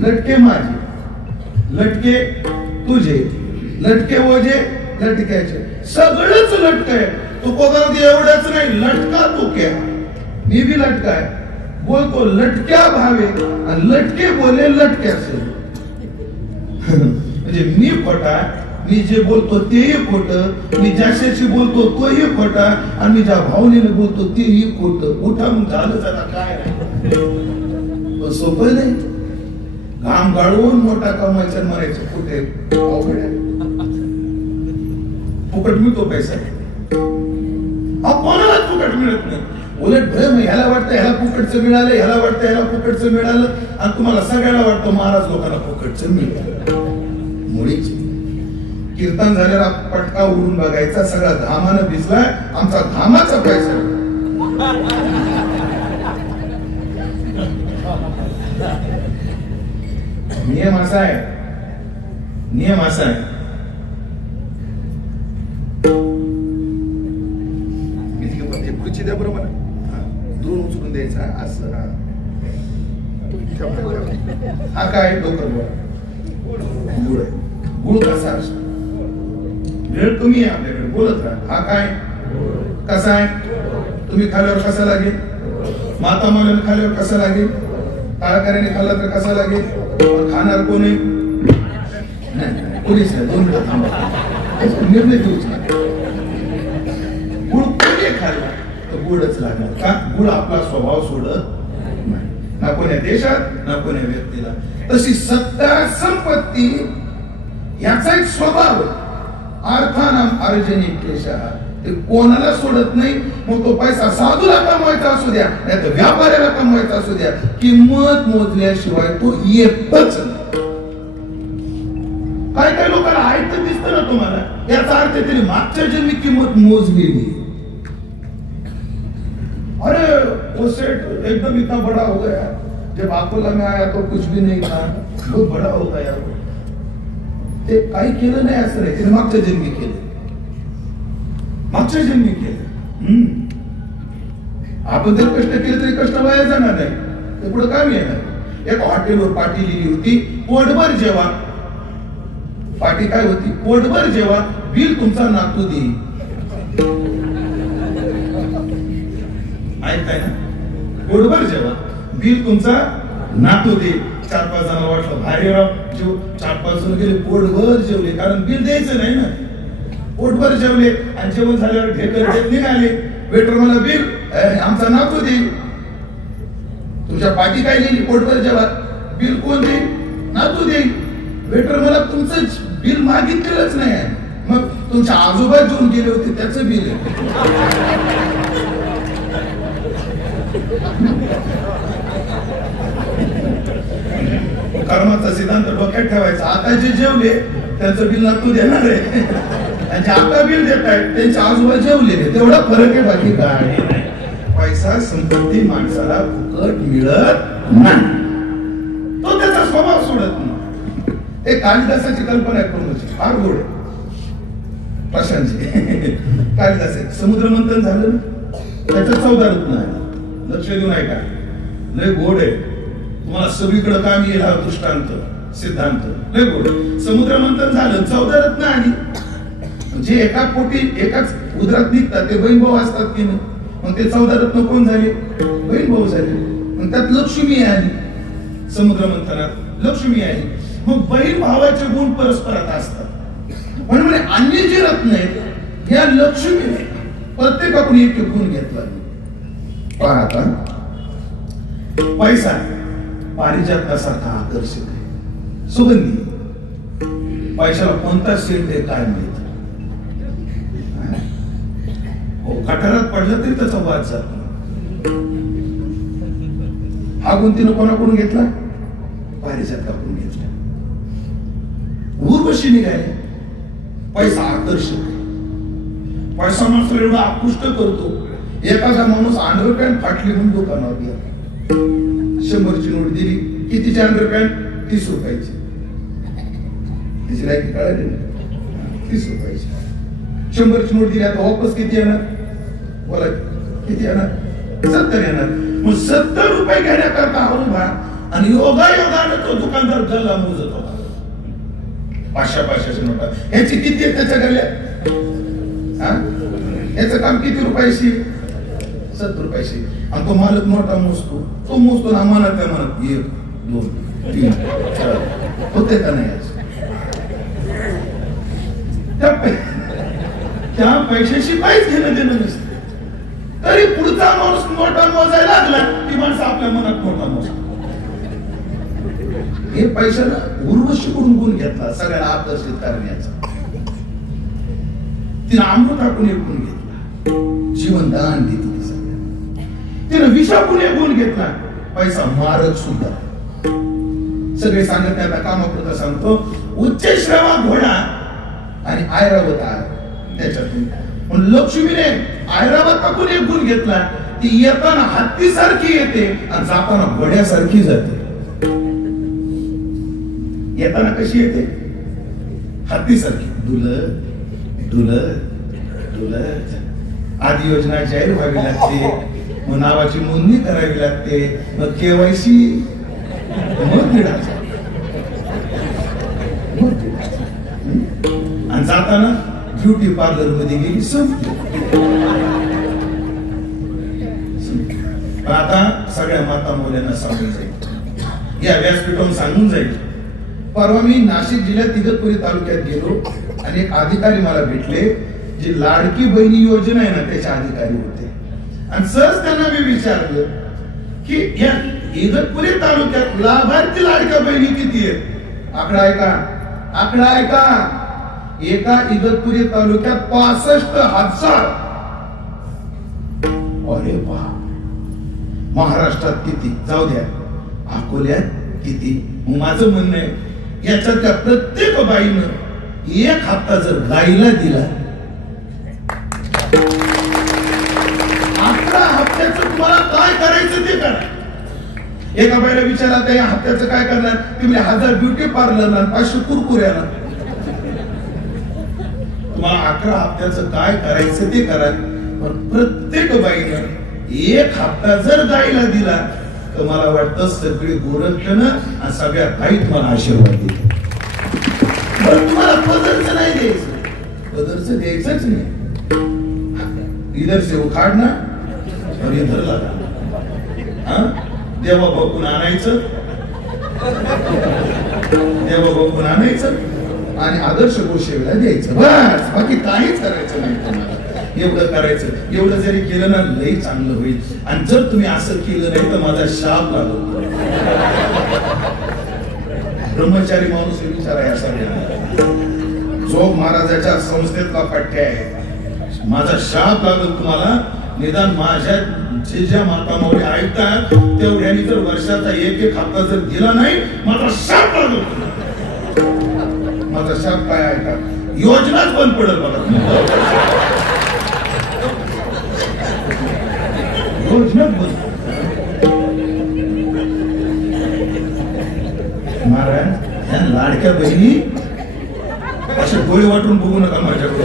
लटके माझे लटके तुझे लटके ओझे लटक्याचे सगळंच लटक आहे तू कोगावती एवढंच नाही लटका तू क्या मी भी लटका आहे बोलतो लटक्या भावे आणि लटके बोले लटक्याचे म्हणजे मी खोटा मी जे बोलतो तेही खोटं मी ज्याच्याशी बोलतो तोही खोटा आणि मी ज्या भावनेने बोलतो तेही खोटं उठा मग झालं जरा काय सोपं नाही घाम गाळून मोठा कमायचं मारायचं कुठे अवघड आहे फुकट मिळतो पैसा कोणाला फुकट मिळत नाही उलट भय ह्याला वाटतं ह्याला फुकटचं मिळालं ह्याला वाटतं ह्याला फुकटचं मिळालं आणि तुम्हाला सगळ्याला वाटतं महाराज लोकांना फुकटचं मिळालं मुळीच कीर्तन झालेला पटका उडून बघायचा सगळा घामानं भिजलाय आमचा घामाचा पैसा नियम असा आहे खुर्ची द्या बरोबर दोन उचलून द्यायचा असं हा काय डोकर गुळ गुळ कसा वेळ तुम्ही आपल्याकडे बोलत राहा हा काय कसा आहे तुम्ही खाल्यावर कसा लागेल माता माल्याने खाल्यावर कसा लागेल टाळकऱ्याने खाल्ला तर कसा लागेल खाणार कोणी कोणीच नाही 2 मिनिटं थांबा निर्णय घेऊच नाही गुळ कोणी खाल्ला तर गुळच लागणार का गुळ आपला स्वभाव सोडत नाही ना कोण्या देशात ना कोण्या व्यक्तीला. तशी सत्ता संपत्ती याचा एक स्वभाव अर्थानाम अर्जनी क्लेशः, ते कोणाला सोडत नाही. मग तो पैसा साधूला कमवायचा असू द्या नाही तर व्यापाऱ्याला कमवायचा असू द्या, किंमत मोजल्याशिवाय तो येतच नाही. काय काय लोकांना ऐकत दिसतं ना तुम्हाला, याचा अर्थ तरी मागच्या जन्मी किंमत मोजलेली. अरे वो सेठ एकदम इतना बड़ा हो गया, जब अकोला में आया तो कुछ भी नहीं था, बहुत बड़ा हो गया. ते काही केलं नाही असं नाही, त्याने मागच्या जन्मी केलं, मागच्या जन्मी केलं. आपण जर कष्ट केले तरी कष्ट वाया जाणार नाही, ते पुढे काय येणार. एक हॉटेलवर पाटी लिहिली होती, पोटभर जेवा. पाटी काय होती, पोटभर जेवा, बिल तुमचा नातू देईल. ऐकताय ना, पोटभर जेवा, बिल तुमचा नातू देईल. 4-5 जणांना वाटलं भारी राव, जेव 4-5 जण गेले पोटभर जेवले, कारण बिल द्यायचं नाही ना. पोटभर जेवले आणि जेवण झाल्यावर ढेकर देत निघाले. वेटर मला बिल आमचा नातू देईल. तुमच्या पाठी काय लिहिली, पोटभर जेवा, बिल कोण देईल, नातू देईल. वेटर मला तुमचं बिल मागितलेलंच नाही आहे, मग तुमच्या आजोबा जेवून गेले होते त्याचं बिल आहे. कर्माचा सिद्धांत डोक्यात ठेवायचा. आता जे जेवले त्यांचं बिल नातू देणार आहे, आणि जे आता बिल देत आहेत त्यांचे आजोबा जेवलेले, तेवढा फरक आहे, बाकी काय नाही. पैसा संपत्ती माणसाला फुकट मिळत नाही, तो त्याचा स्वभाव सोडत नाही. एक कालिदासाची कल्पना आहे, फार गोड आहे. प्रशांतची कालिदास समुद्र मंथन झालं ना, त्याच्यात 14 रत्न आहे. लक्ष देऊन ऐका, लय गोड आहे. तुम्हाला सगळीकडे काम येईल हा दृष्टांत सिद्धांत, लय गोड. समुद्र मंथन झालं, 14 रत्न आली. जे एका पोटी एकाच उदरात निघतात ते बहीण भाऊ असतात की नाही, मग ते 14 रत्न कोण झाले, बहीण भाऊ झाले. मग त्यात लक्ष्मी आली, समुद्र मंथनात लक्ष्मी आली. मग बहीण भावाचे गुण परस्परात असतात. म्हणून अन्य जे रत्न आहेत या लक्ष्मीने प्रत्येकाकडून एक गुण घेतला. पहा आता, पैसा पारिजातासारखा आकर्षक आहे, सुगंधी. पैशाला कोणता सेंट आहे काय माहित. गटारात पडलं तरी त्याचा वाद जातो. हा गुण तिनं कोणाकडून घेतला, पारिजाताकडून घेतला. उर्वशी निघाले. पैसा आकर्षक, पैसा माणसाला एवढा आकृष्ट करतो. एखादा माणूस अंडरपॅन्ट फाटली म्हणून दुकानावर गेला, 100ची नोट दिली. कितीची अंडरपॅन्ट, 30 रुपयाची. तिची लायकी कळाली ना, 30 रुपयाची. 100ची नोट दिली, आता वापस किती येणार, बोला किती येणार, 70 येणार. मग 70 रुपये घेण्याकरता हा उभा, आणि योगायोगानं तो दुकानदार गल्ला मोजत होता. 500-500ची नोटा. ह्याची किती आहे त्याच्या गल्ल्यात, याचं काम किती रुपयाशी, 70 रुपयाशी. आणि तो मालक नोटा मोजतो, तो मोजतो ना, म्हणत त्या म्हणत 1 2 3 4 होते का नाही. त्या पैशाशी काहीच घेणं देणं नसतं. तरी पुढचा माणूस नोटा मोजायला लागला की माणसं आपल्या मनात नोटा मोजतात. हे पैशानं उर्वशीकडून गुण घेतला सगळ्याला आकर्षित करण्याचा. तिने अमृत टाकून एक गुण घेतला, जीवन दान देते. तिने विषापून एक गुण घेतला, पैसा मारक सुद्धा. सगळे सांगत नाही, आता कामापुरता सांगतो. उच्च श्रवा घोडा आणि ऐरावत आहे त्याच्यातून. म्हणून लक्ष्मीने ऐरावत टाकून एक गुण घेतला. ती येताना हत्ती सारखी येते आणि जाताना घोड्यासारखी जाते. येताना कशी येते, हत्ती सारखी, डुलत डुलत डुलत. आधी योजना जाहीर व्हावी लागते, मग नावाची नोंदणी करावी लागते, मग केवायसी, मग दीडाचा, आणि जाताना ब्युटी पार्लर मध्ये गेली, संपली. आता सगळ्या माता मुलांना सांगून जाईल, या व्यासपीठावरून सांगून जाईल. परवा मी नाशिक जिल्ह्यात इगतपुरी तालुक्यात गेलो आणि एक अधिकारी मला भेटले, जी लाडकी बहिणी योजना आहे ना त्याचे अधिकारी होते. आणि सहज त्यांना मी विचारलं की या इगतपुरी तालुक्यात लाभार्थी लाडक्या बहिणी किती आहेत? आकडा ऐका. एका इगतपुरी तालुक्यात 65,000. अरे बाप. महाराष्ट्रात किती? जाऊ द्या. अकोल्यात किती? माझं म्हणणं आहे याच्यातल्या प्रत्येक बाईनं एक हप्ता जर गाईला दिला, 11 हप्त्याचं तुम्हाला काय करायचं ते करा. एका बाईला विचारला या हप्त्याचं काय करणार? तुम्ही 1000 ब्युटी पार्लरला, 500 कुरकुऱ्याला. तुम्हाला 11 हप्त्याचं काय करायचं ते करा. पण प्रत्येक बाईनं एक हप्ता जर गाईला दिला तर मला वाटतं सगळी गोरक्षण आणि सगळ्या काही तुम्हाला आशीर्वाद देते. तुम्हाला पदरचं नाही द्यायचं, पदरचं द्यायचंच नाही. इधर से उखाडना और इधर लगाना. देवा बघून आणायचं, आणि आदर्श गोसेवेला द्यायचं. बस, बाकी काहीच करायचं नाही तुम्हाला. एवढं करायचं. एवढं जरी केलं ना लई चांगलं होईल. आणि जर तुम्ही असं केलं नाही तर माझा शाप लागतो. ब्रह्मचारी माणूस विचार आहे असा जो महाराजाच्या संस्थेतला पट्ट्या आहे. माझा शाप लागल तुम्हाला. निदान माझ्या जे ज्या मातामावळी ऐकतात तेवढ्यानी जर वर्षाचा एक हप्ता जर दिला नाही माझा शाप लागल. माझा शाप काय ऐका, योजनाच बंद पडेल बघा. महाराज या लाडक्या बहिणी असे डोळे वाटून बघू नका माझ्याकडे.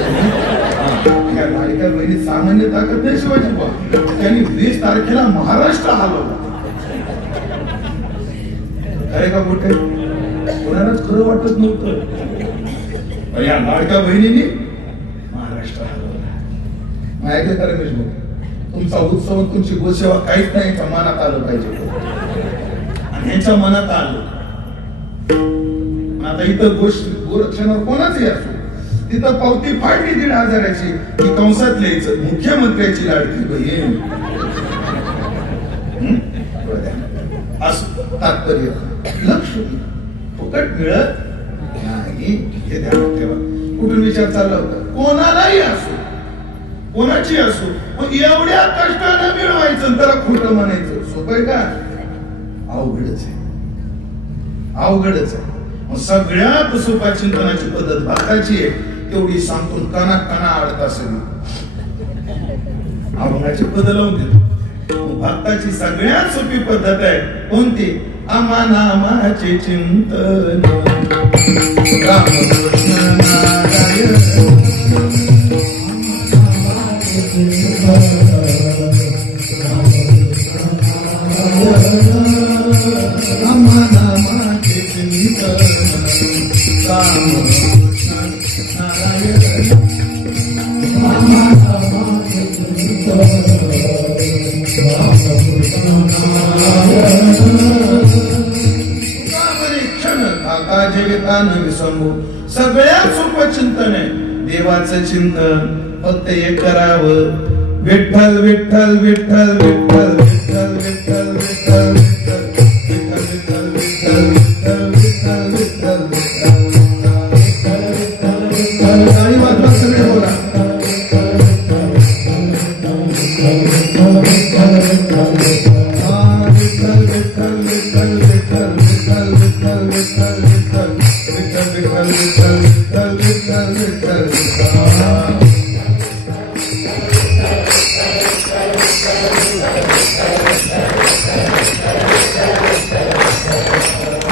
या लाडक्या बहिणी सामान्य ताकद नाही शिवाजी बाबा. त्यांनी 20 तारखेला महाराष्ट्र हलवला. खरे का कुठे कोणालाच खरं वाटत नव्हतं. या लाडक्या बहिणींनी महाराष्ट्र हलवला. ऐकलं का रमेश भाऊ? तुमचा उत्सव, तुमची गोसेवा काहीच नाही यांच्या मनात आलं पाहिजे. आणि यांच्या मनात आलं. आता इथं गोरक्षणावर कोणाचही असो तिथं पावती फाडली 1,500ची ती कंसात लिहायचं मुख्यमंत्र्याची लाडकी बहीण. असं तात्पर्य. लक्ष फुकट मिळत नाही हे ध्यानात ठेवा. कुठून विचार चालला होता? कोणालाही असो, कोणाची असो, पण एवढ्या कष्टानं मिळवायचं त्याला खोटं म्हणायचं सोपं आहे का? अवघडच आहे. मग सगळ्यात सोपा चिंतनाची पद्धत भक्ताची आहे. तेवढी सांगून काना आडता सगळी अभंगाची पद्धत लावून देतो. भक्ताची सगळ्यात सोपी पद्धत आहे कोणती? अमानामाचे चिंतन रामकृष्ण नारायण. सगळ्यात सोपं चिंतन आहे देवाचं चिंतन. फक्त एक करावं, विठ्ठल विठ्ठल विठ्ठल विठ्ठल विठ्ठल विठ्ठल विठ्ठल विठ्ठल विठ्ठल विठ्ठल विठ्ठल. आणि मात्र सगळे बोला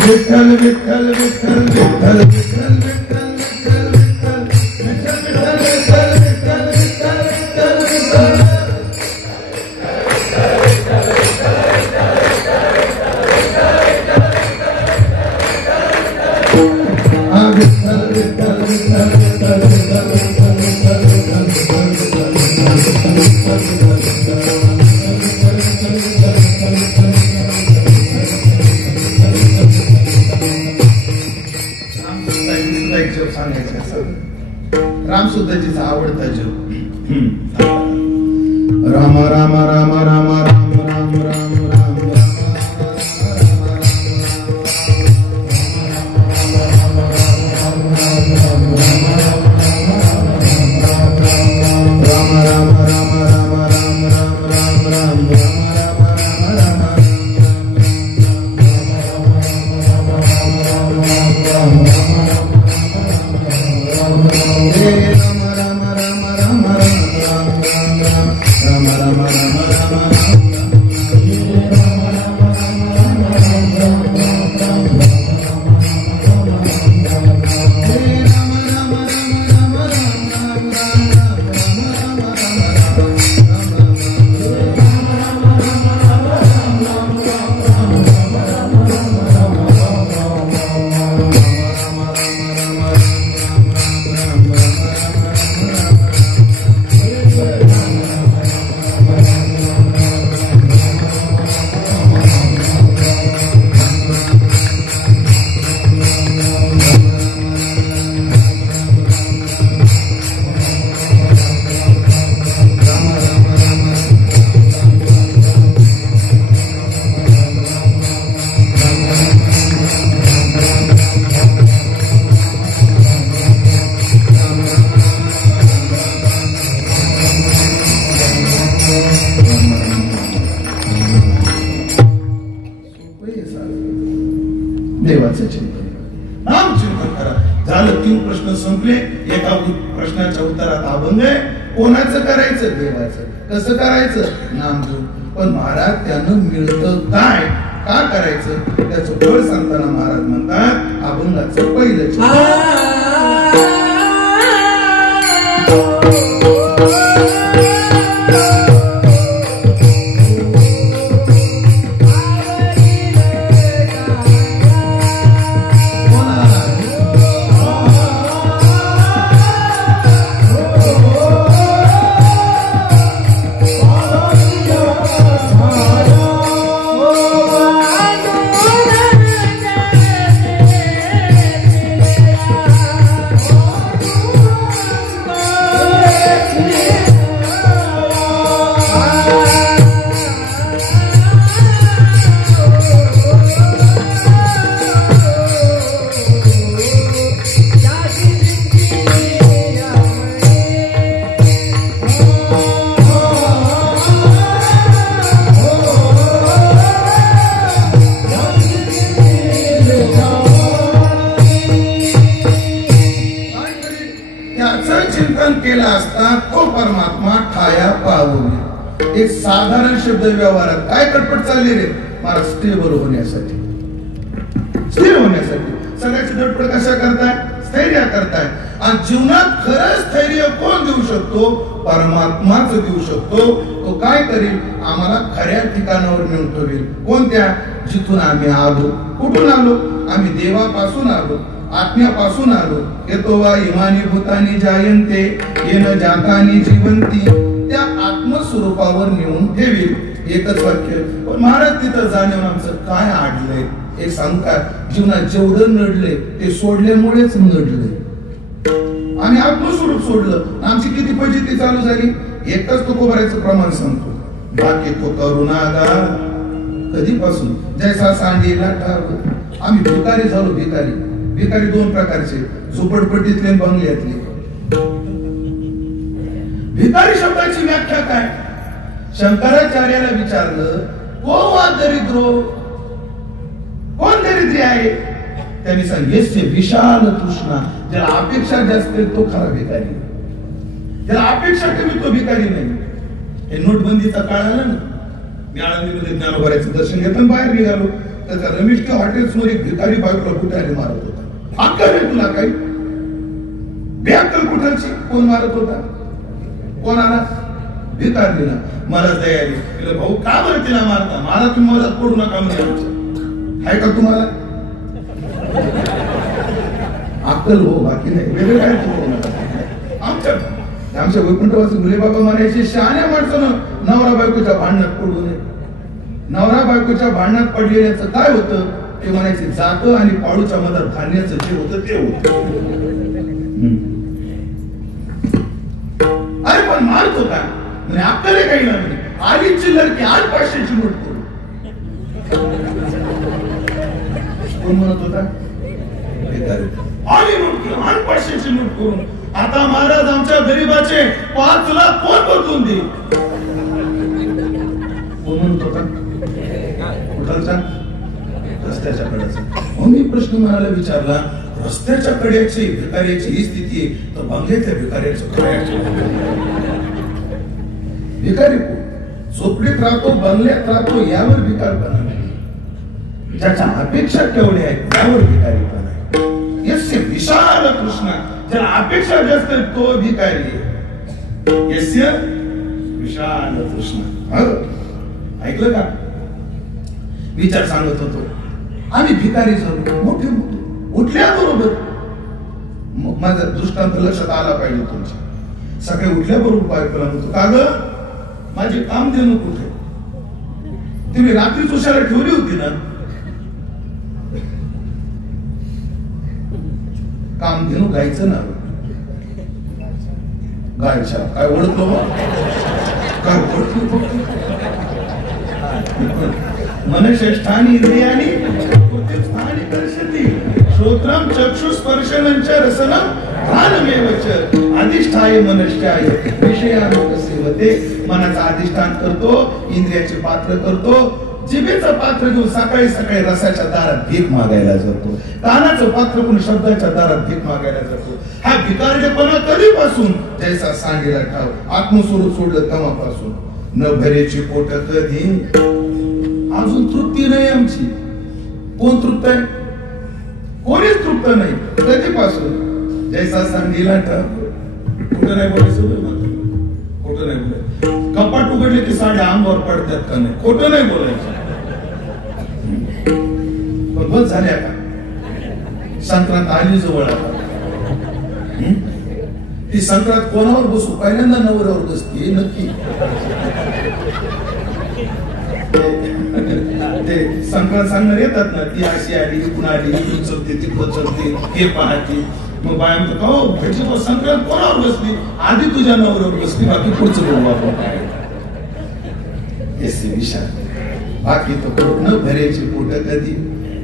विठ्ठल विठ्ठल विठ्ठल विठ्ठल विठ्ठल रामसुद्धाजीचा आवडता जप राम राम राम राम राम राम राम राम राम. देवाचं चिंतन, नाम चिंतन करा. झालं, 3 प्रश्न संपले. एका प्रश्नाच्या उत्तरात अभंग आहे. कोणाचं करायचं? देवाचं. कसं करायचं? नाम घेऊन. पण महाराज त्यानं मिळतं काय? का करायचं? त्याचं फळ सांगताना महाराज म्हणतात अभंगाचं पहिलं एक साधारण शब्द व्यवहारात काय कटपट चालली रे? मला स्टेबल होण्यासाठी, स्थिर होण्यासाठी सगळ्याची धडपड कशा करताय? स्थैर्य करताय. आणि जीवनात खरं स्थैर्य कोण देऊ शकतो? परमात्माच देऊ शकतो. तो काय करेल? आम्हाला खऱ्या ठिकाणावर नेऊन ठेवेल. कोणत्या? जिथून आम्ही आलो. कुठून आलो? आम्ही देवापासून आलो, आत्म्यापासून आलो. येतो वा इमानी भूतानी जायंते येन जातानी जीवंती. त्या आत्मस्वरूपावर नेऊन ठेवील. एकच वाक्य. पण महाराज तिथं जाण्यावर आमचं काय आडलंय? एक सांगता, जीवनात जेवढं नडलंय ते सोडल्यामुळेच नडलंय. आणि आत्मस्वरूप सोडलं, आमची किती फजिती चालू झाली. एकच तुकोबाराचं प्रमाण सांगतो. बाकी तो करुणागा कधीपासून जैसा सांडीला ठाव. आम्ही भिकारी झालो. भिकारी भिकारी 2 प्रकारचे, झोपडपट्टीतले बंगल्यातले. भिकारी शब्दाची व्याख्या काय? शंकराचार्याला विचारलं, को वा दरिद्रो? कोण दरिद्री आहे? त्यांनी सांगितले विशाल तृष्णा. ज्याला अपेक्षा जास्त आहे तो खरा भिकारी. ज्याला अपेक्षा कमी तो भिकारी नाही. हे नोटबंदीचा काळ आला ना, मी आळंदीमध्ये ज्ञानोबाराचं दर्शन घेताना बाहेर निघालो तर त्या रमेश हॉटेल समोर एक भिकारी बायकोला कुठे मारत होता. अक्कल आहे तुला काही? बेअक्कल कुठाची? कोण मारत होता? कोणाला? भिकारीला. मला तयारी तिला, भाऊ का बरं तिला मारता? मला तुम्ही मदत करू नका म्हणजे आहे का तुम्हाला अक्कल? हो, बाकी नाही. वेगळं काय? आमच्या वैकुंठवासी मुले बाबा म्हणायचे, शहाण्या माणसानं नवरा बायकोच्या भांडणात पडू नये. नवरा बायकोच्या भांडणात पडलेल्याचं काय होतं? ते म्हणायचे जातं आणि पाळूच्या मधात धान्याचं जे होतं ते होतं. अरे पण मारत होता म्हणजे अक्कल काही नाही. आली चिल्लर की 8-500ची नोट करू. कोण म्हणत होता? आली नोट करून 8-500ची नोट करून. आता महाराज आमच्या गरीबाचे 5 लाख कोण बदलून देईल? कोण म्हणत होता? कुठालचा? रस्त्याच्या कडेचा. मी प्रश्न म्हणाला विचारला, रस्त्याच्या कडेची भिकाऱ्याची ही स्थिती आहे तर बंगल्याच्या भिकाऱ्याचं काय? भिकारी झोपडीत राहतो, बंगल्यात राहतो, यावर भिकारपणा नाही. ज्याच्या अपेक्षा केवढ्या आहेत त्यावर भिकारीपणा आहे. यस्य विशाल तृष्णा. ज्याला अपेक्षा जास्त आहे तो भिकारी आहे. यस्य विशाल तृष्णा. ऐकलं का? विचार सांगत होतो. आम्ही भिकारी झालो, मोठे मोठे उठल्याबरोबर. माझा दृष्टांत लक्षात आला पाहिजे तुमच्या. सकाळी उठल्याबरोबर बायकोला म्हणतो, का ग माझे काम देणं कुठे? तुम्ही रात्री तुषाला ठेवली होती ना. काम देणं गायचं ना. गायच्या काय ओळखलो? काय ओळखलो? मनश्रेष्ठानी इंद्रियानी कृतिस्थानी कर्षति श्रोत्रम चक्षुस्पर्शनं च रसनं घ्राणमेव च अधिष्ठाय मनश्चाय विषयानुक सेवते. मनाचा अधिष्ठान करतो, इंद्रियाचे पात्र करतो, जिभेचं पात्र घेऊन सकाळी सकाळी रसाच्या दारात भीक मागायला जातो, कानाचं पात्र घेऊन शब्दाच्या दारात भीक मागायला जातो. हा भिकारडेपणा कधीपासून? जैसा सांडीला ठाव आत्मस्वरूप सोडलं तेव्हापासून. न भरेची पोट कधी, अजून तृप्ती नाही आमची. कोण तृप्त आहे? कोणीच तृप्त नाही. कधीपासून? जैसा सांडीला ठाव. कुठं नाही बोलायचं, खोटं नाही बोलायचं. कपाट उघडले की साड्या अंगावर पडतात का नाही, खोटं नाही बोलायचं. पण बस झाल्या का? संक्रांत आली जवळ आता. ती संक्रांत कोणावर बसू? पहिल्यांदा नवऱ्यावर बसते नक्की. ते संक्रांत सांगणार येतात ना, ती अशी आली, इकडून आली, इकडून चलते, तिकडून चलते, हे पाहते. मग बाय म्हणतो का हो भेटली संक्रांत कोणावर बसली? आधी तुझ्या नवऱ्यावर बसली, बाकी पुढचं बोलू आपण काय. विशाल बाकी तो न भरेची पोट कधी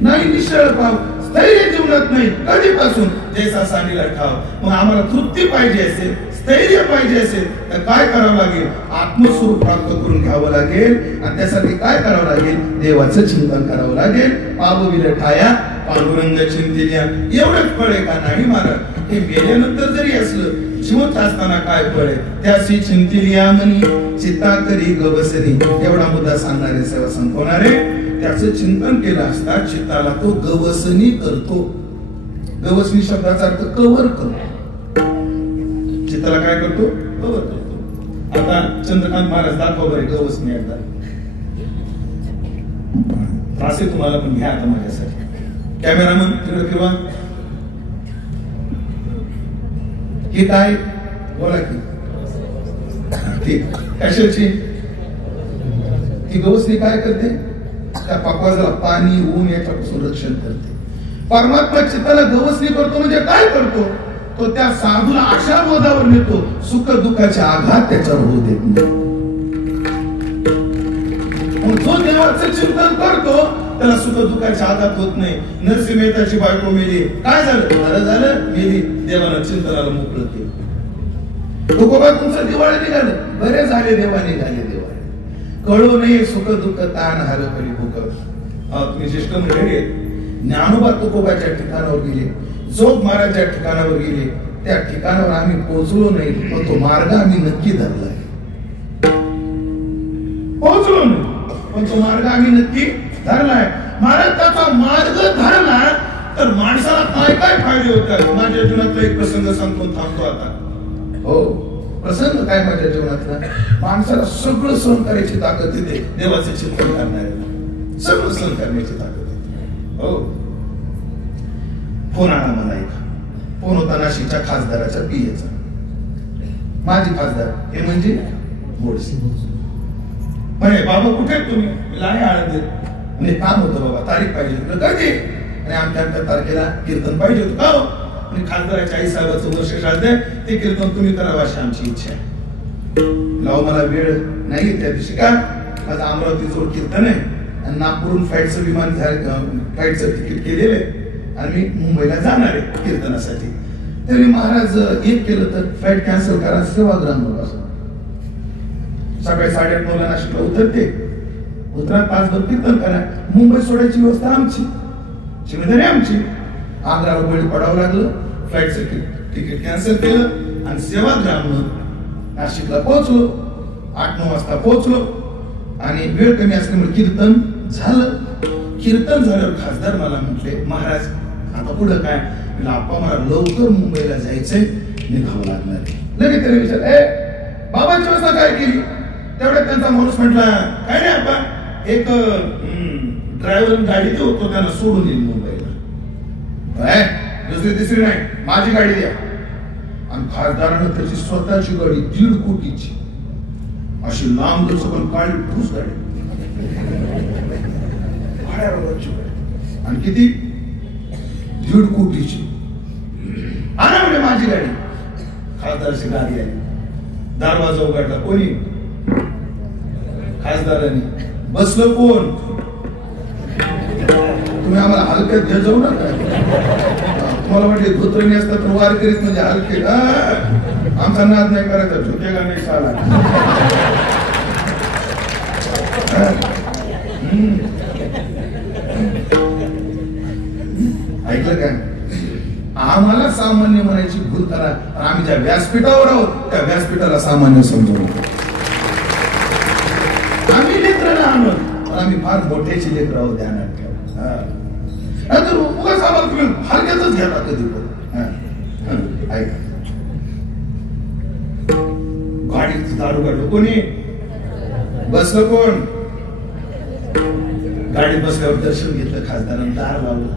नाही, निश्चळ पाव स्थैर्य जीवनात नाही कधीपासून. जैसा सांडीला ठाव. मग आम्हाला तृप्ती पाहिजे असेल, स्थैर्य पाहिजे असेल तर काय करावं लागेल? आत्मस्वरूप प्राप्त करून घ्यावं लागेल. आणि त्यासाठी काय करावं लागेल? देवाचं चिंतन करावं लागेल. पावविले ठाया पांडुरंग चिंतिल्या. एवढंच फळ आहे का? नाही महाराज. हे मेल्यानंतर जरी असलं, जिवंत असताना काय फळ आहे? त्याशी चिंतिल्या मनी चित्ता करी गवसनी. एवढा मुद्दा सांगणारे सेवा संपवणारे. त्याचं चिंतन केलं असता चित्ताला तो गवसनी करतो. गवसनी शब्दाचा अर्थ कवर करतो. चित्ताला काय करतो? कवर करतो. आता चंद्रकांत महाराज दाखवा बरे गवसनी एकदा. त्रास आहे तुम्हाला पण घ्या आता माझ्यासाठी. कॅमेरामन तिकडे किंवा हे काय बोला की कशाची? ती गवसनी काय करते? त्या पाकवाजाला पाणी ऊन याच्यापासून रक्षण करते. परमात्मा चित्ताला गवसनी करतो म्हणजे काय करतो? तो त्या साधूला अशा बोधावर नेतो सुख दुःखाचे आघात त्याच्यावर होऊ देत नाही. जो देवाचं चिंतन करतो त्याला सुख दुःखाचे आघात होत नाही. नरसिंह मेहताची बायको मेली, काय झालं? बरं झालं मेली, देवाला चिंतनाला मोकळं केलं. तुकोबा तुमचं दिवाळी निघालं, बरे झाले देवा निघाले दिवाळी. कळो नाही सुख दुःख ताण हार करी भूक. तुम्ही ज्येष्ठ मंडळी, ज्ञानोबा तुकोबाच्या ठिकाणावर गेले, जोग महाराजच्या ठिकाणावर गेले. त्या ठिकाणावर आम्ही पोहोचलो नाही, पण तो मार्ग आम्ही नक्की धरलाय. पोहोचलो नाही पण तो मार्ग आम्ही नक्की धरलाय. महाराज त्याचा मार्ग धरला तर माणसाला काय काय फायदे होतात? माझ्या जीवनातला एक प्रसंग सांगतो, थांबतो आता. हो, प्रसंग काय माझ्या जीवनातला? माणसाला सगळं सहन करायची ताकद येते देवाचे चिंतन करणाऱ्याला. सगळं सहन करण्याची ताकद येते. हो, फोन आला मला एक. फोन होता नाशिकच्या खासदाराच्या पियेचा. माझी खासदार हे म्हणजे गोडसे. म्हणे बाबा कुठे आहेत तुम्ही? आहे आळंदीत. म्हणजे काम होतं बाबा, तारीख पाहिजे होतं. कधी? आणि आमच्या तारखेला कीर्तन पाहिजे होतं. का हो? आणि खासदाराच्या आई साहेबाचं वर्ष श्राद्ध आहे, ते कीर्तन तुम्ही करावं अशी आमची इच्छा आहे. लाव मला वेळ नाही त्या दिवशी. का? माझं अमरावती जोड कीर्तन आहे आणि नागपूरहून फ्लाईटचं विमान फ्लाईटचं तिकीट केलेलं आहे आणि मी मुंबईला जाणार आहे कीर्तनासाठी. तरी महाराज एक केलं तर फ्लाईट कॅन्सल करा, सेवाग्रामवर असं. सकाळी 8:30 नाशिकला उतरते, उतरा तासभर कीर्तन करा, मुंबई सोडायची व्यवस्था आमची, जिम्मेदारी आमची. आग्राला बळी पडावं लागलं, फ्लाईटचं तिकीट कॅन्सल केलं आणि सेवाग्रामनं नाशिकला पोहोचलो. 8-9 वाजता पोहोचलो आणि वेळ कमी असल्यामुळे कीर्तन झालं. कीर्तन झाल्यावर खासदार मला म्हटले, महाराज आता पुढं काय? आप्पा मला लवकर मुंबईला जायचंय, निघावं लागणार. लगेच त्याने विचार, बाबांची व्यवस्था काय केली? तेवढ्यात त्यांचा माणूस म्हटला, काय नाही आप्पा, एक ड्रायव्हर गाडी देऊ, तो त्यांना सोडून येईल मुंबईला. दुसरी तिसरी नाही, माझी गाडी द्या. आणि खासदारानं त्याची स्वतःची गाडी 1.5 कोटीची अशी लांब पण काळी ठोस गाडी, आणि किती? 1.5 कोटीची. आणा म्हणजे माझी गाडी. खासदाराची गाडी आहे. दरवाजा उघडला, कोणी? खासदारांनी. बसलं कोण? तुम्ही आम्हाला हलक्यात घ्या जाऊ नका. तुम्हाला वाटले धोत्रणी असतात तर वार करीत म्हणजे हलके. आमचा नाद नाही करायचा, झोकेला नाही साला. ऐकलं काय? आम्हाला सामान्य म्हणायची भूल करा, आम्ही ज्या व्यासपीठावर आहोत त्या व्यासपीठाला सामान्य समजू. आम्ही लेकर आहोत, आम्ही फार मोठ्याची लेकर आहोत, ध्यानात ठेवा. तर उगाच आम्हाला तुम्ही हलक्यातच घ्या कधी पण. ऐका, गाडीत दारू काढलं कोणी? बसलं कोण? गाडीत बसल्यावर दर्शन घेतलं खासदारांनी, दार लावलं,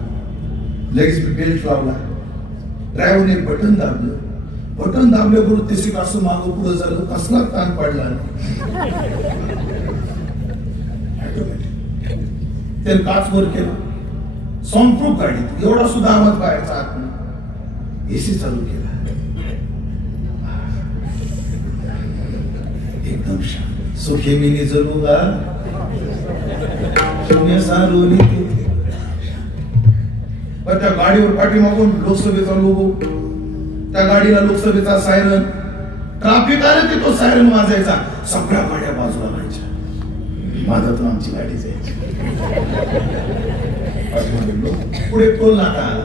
लगेच बेल्ट लावला, ड्रायव्हरने बटन दाबलं, बटन दाबल्याबरोबर ते सीट असं मागं पुढं झालं, कसला ताण पडला. ते काच वर केलं, साऊंड प्रूफ गाडीत, एवढा सुद्धा आवाज बाहेरचा आत नाही, एसी चालू केला, एकदम शांत. सुखी मिनी जलूगा शून्य सारोली. पण त्या गाडीवर पाठीमागून लोकसभेचा लोगो, त्या गाडीला लोकसभेचा सायरन, ट्रॅफिक आलं की तो सायरन वाजायचा, सगळ्या गाड्या बाजूला व्हायच्या, माझा तर आमची गाडी जायची. पुढे टोल नाका आला,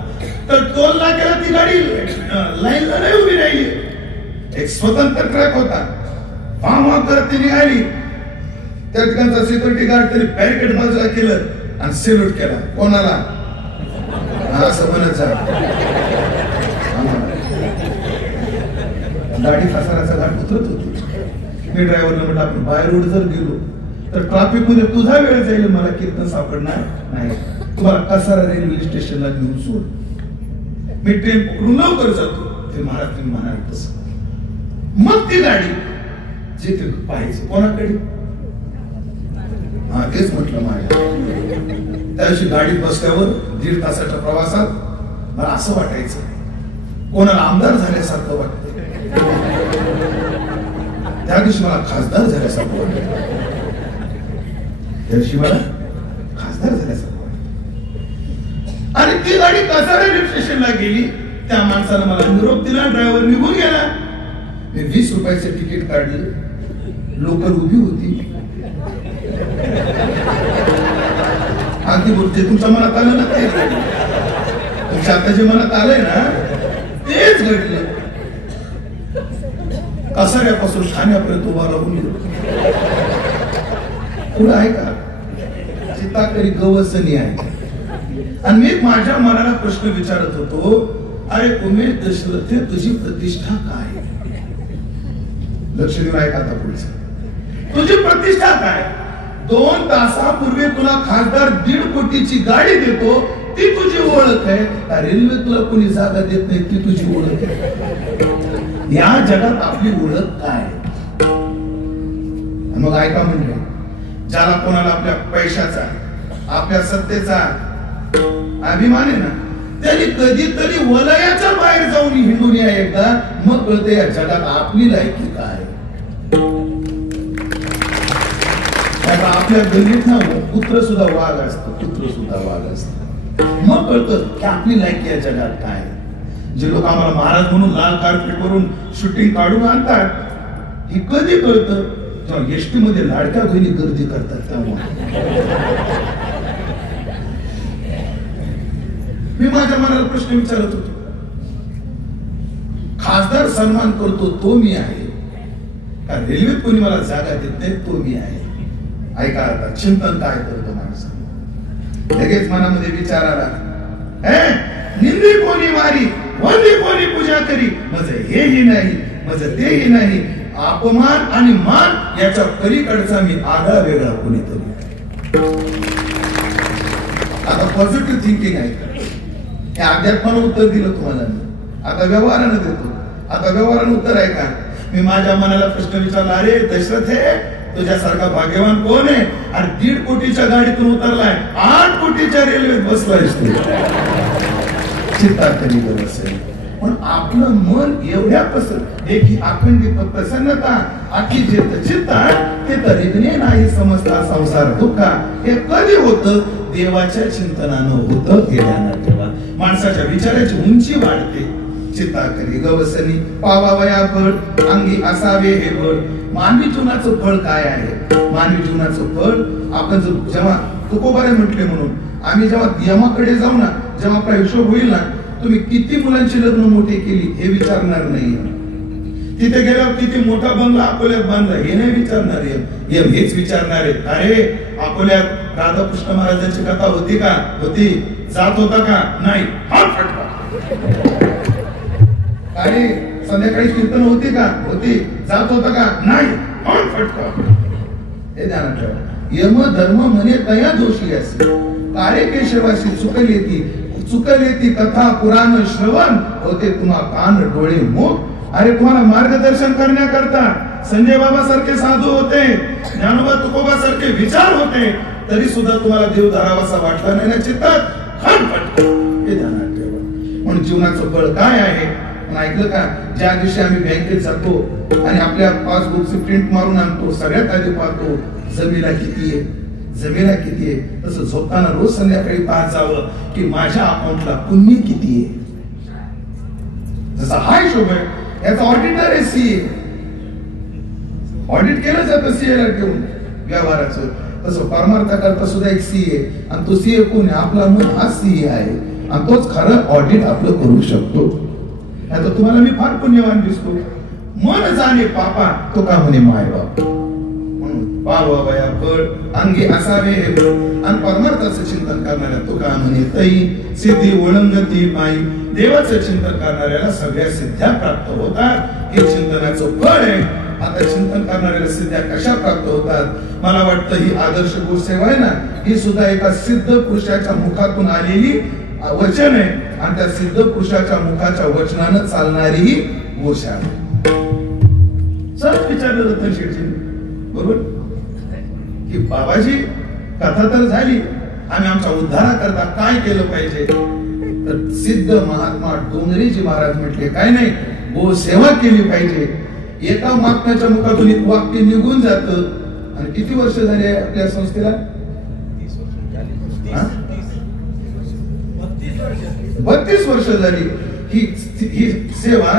तर टोल नाक्याला ती गाडी लाईनला नाही उभी राहिली, एक स्वतंत्र ट्रॅक होता, फार्म करत ती निघाली. त्या ठिकाणचा सिक्युरिटी गार्ड तरी बॅरिकेड बाजूला केलं आणि सेल्यूट केला. कोणाला? असं म्हणत जा. गाडी फसाराचा घाट उतरत होती. मी ड्रायव्हरला म्हटलं आपण बाय रोड जर गेलो तर ट्रॅफिक मध्ये तुझा वेळ जाईल, मला कीर्तन सापडणार नाही, तुम्हाला कसारा रेल्वे स्टेशनला घेऊन सोड, मी ट्रेन पकडून लवकर जातो. ते महाराज तुम्ही म्हणाल तसं. मग ती गाडी जिथे पाहायची कोणाकडे? हा तेच म्हटलं माझ्या. त्या दिवशी गाडीत बसल्यावर 1.5 तासाच्या प्रवासात मला असं वाटायचं कोणाला आमदार झाल्यासारखं वाटतं, त्या दिवशी मला खासदार झाल्यासारखं वाटतं, त्या दिवशी मला खासदार झाल्यासारखं वाटतं. आणि ती गाडी कसारा रेल्वे स्टेशनला गेली, त्या माणसानं मला निरोप दिला, ड्रायव्हर निघून गेला. मी 20 रुपयाचे तिकीट काढलं, लोकल उभी होती, अगदी बोलते तुमच्या मनात आलं ना, तेच तुमच्या आता जे मनात आलंय ना तेच घडलं. कसाऱ्यापासून ठाण्यापर्यंत उभा राहून गेलो. पुढं आहे का? चिताकरी गवसनी आहे. आणि मी माझ्या मनाला प्रश्न विचारत होतो, अरे उमेश दशरथे तुझी प्रतिष्ठा काय? लक्ष देऊन ऐका आता पुढचं. तुझी प्रतिष्ठा काय? 2 तासापूर्वी तुला खासदार 1.5 कोटीची गाडी देतो, ती तुझी ओळख आहे का? रेल्वे तुला कोणी जागा देत नाही, ती तुझी ओळख आहे? या जगात आपली ओळख काय? मग ऐका म्हणजे, ज्याला कोणाला आपल्या पैशाचा, आपल्या सत्तेचा अभिमान आहे ना, त्यांनी कधीतरी वलयाच्या बाहेर जाऊन हिंडून या एकदा, मग कळते या जगात आपली लायकी काय. आपल्या गल्लीत ना पुत्र सुद्धा वाघ असतो, पुत्र सुद्धा वाघ असतो, मग कळतं की आपली लायकी या जगात काय. जे लोक आम्हाला महाराज म्हणून लाल कार्पेट वरून शूटिंग काढून आणतात, हे कधी कळतं? जेव्हा एसटी मध्ये लाडक्या बहिणी गर्दी करतात तेव्हा. मी माझ्या मनाला प्रश्न विचारत होतो, खासदार सन्मान करतो तो मी आहे का? रेल्वेत कोणी मला जागा देत नाही तो मी आहे? ऐका आता चिंतन काय करतो माणसं. लगेच मनामध्ये विचार आला, निंदी कोणी मारी, वंदी कोणी पूजा करी, मज हेही नाही मज तेही नाही, अपमान आणि मान याच्या पलीकडचा मी आगळा वेगळा कोणीतरी. आता पॉझिटिव्ह थिंकिंग आहे. हे अध्यात्मानं उत्तर दिलं तुम्हाला, आता व्यवहारानं देतो. आता व्यवहारानं उत्तर आहे का? मी माझ्या मनाला प्रश्न विचारला, अरे दशरथ हे तुझ्यासारखा भाग्यवान कोण आहे? आणि 1.5 कोटीच्या गाडीतून उतरलाय, 8 कोटीच्या रेल्वेत बसलाय. चित्ताकरी असेल पण आपलं मन एवढ्या पसर एकी अखंडित प्रसन्नता अति जेत चित्ता ते तरीने नाही समजता संसार दुःखा. हे कधी होतं? देवाच्या चिंतनानं होतं. गेल्यानं ठेवा. माणसाच्या विचाराची उंची वाढते, चित्ता करी गवसनी पावावया फळ अंगी असावे हे फळ. मानवी जीवनाचं फळ काय आहे? मानवी जीवनाचं फळ आपण जेव्हा तुकोबारे म्हटले म्हणून आम्ही जेव्हा यमाकडे जाऊ ना, जेव्हा आपला हिशोब होईल ना, तुम्ही किती मुलांची लग्न मोठी केली हे विचारणार नाही. तिथे गेल्यावर किती मोठा बंगला अकोल्यात बांधला हे नाही विचारणार. यम हेच विचारणार आहे, अरे अकोल्यात राधाकृष्ण महाराजांची कथा होती का? होती. जात होता का? नाही. अरे संध्याकाळी कीर्तन होती का? होती. जात होता का? नाही. हे ध्यानात ठेवा. यम धर्म म्हणे तया दोषी असे काळे केशवासी चुकले ती कथा पुराण श्रवण होते तुम्हा कान डोळे मुख. अरे तुम्हाला मार्गदर्शन करण्याकरता संजय बाबा सारखे साधू होते, ज्ञानोबा तुकोबा सारखे विचार होते, तरी सुद्धा तुम्हाला देव धरावासा वाटला नाही ना चित्तात. हे ध्यानात ठेवा. म्हणून जीवनाचं फळ काय आहे? ऐकलं का? ज्या दिवशी आम्ही बँकेत जातो आणि आपल्या पासबुकची प्रिंट मारून आणतो, सगळ्यात आधी पाहतो जमीला किती आहे, जमीला किती आहे. तसं झोपताना रोज संध्याकाळी पाहत जावं की माझ्या अकाउंटला पुण्य किती आहे. जसा हा हिशोब आहे, याचा ऑडिटर आहे सीए, ऑडिट केलं जातं सीए घेऊन व्यवहाराचं. तसं परमार्थाकरता सुद्धा एक सीए, आणि तो सीए कोण आहे? आपला मन हा सीए आहे, आणि तोच खरं ऑडिट आपलं करू शकतो. आता तुम्हाला मी फार पुण्यवान दिसतो. मन जाणे पापा तो का म्हणे माय बाप. म्हणून पावावया फळ अंगी असावे हे फळ. आणि परमार्थाचं चिंतन करणाऱ्या तो का म्हणे तई सिद्धी ओळंगती पायी. देवाचं चिंतन करणाऱ्याला सगळ्या सिद्ध्या प्राप्त होतात. हे चिंतनाचं फळ आहे. आता चिंतन करणाऱ्याला सिद्ध्या कशा प्राप्त होतात? मला वाटतं ही आदर्श गोसेवा आहे ना, ही सुद्धा एका सिद्ध पुरुषाच्या मुखातून आलेली वचन आहे, आणि त्या सिद्ध पुरुषाच्या मुखाच्या वचनानं चालणारी ही गोशाळा. सहज विचारलं रतन शेठजी बरोबर की बाबाजी कथा तर झाली, आम्ही आमच्या उद्धाराकरता काय केलं पाहिजे? तर सिद्ध महात्मा डोंगरेजी महाराज म्हटले काय नाही, गो सेवा केली पाहिजे. एका महात्म्याच्या मुखातून एक वाक्य निघून जात. आणि किती वर्ष झाले आपल्या संस्थेला? 32 वर्ष झाली. ही सेवा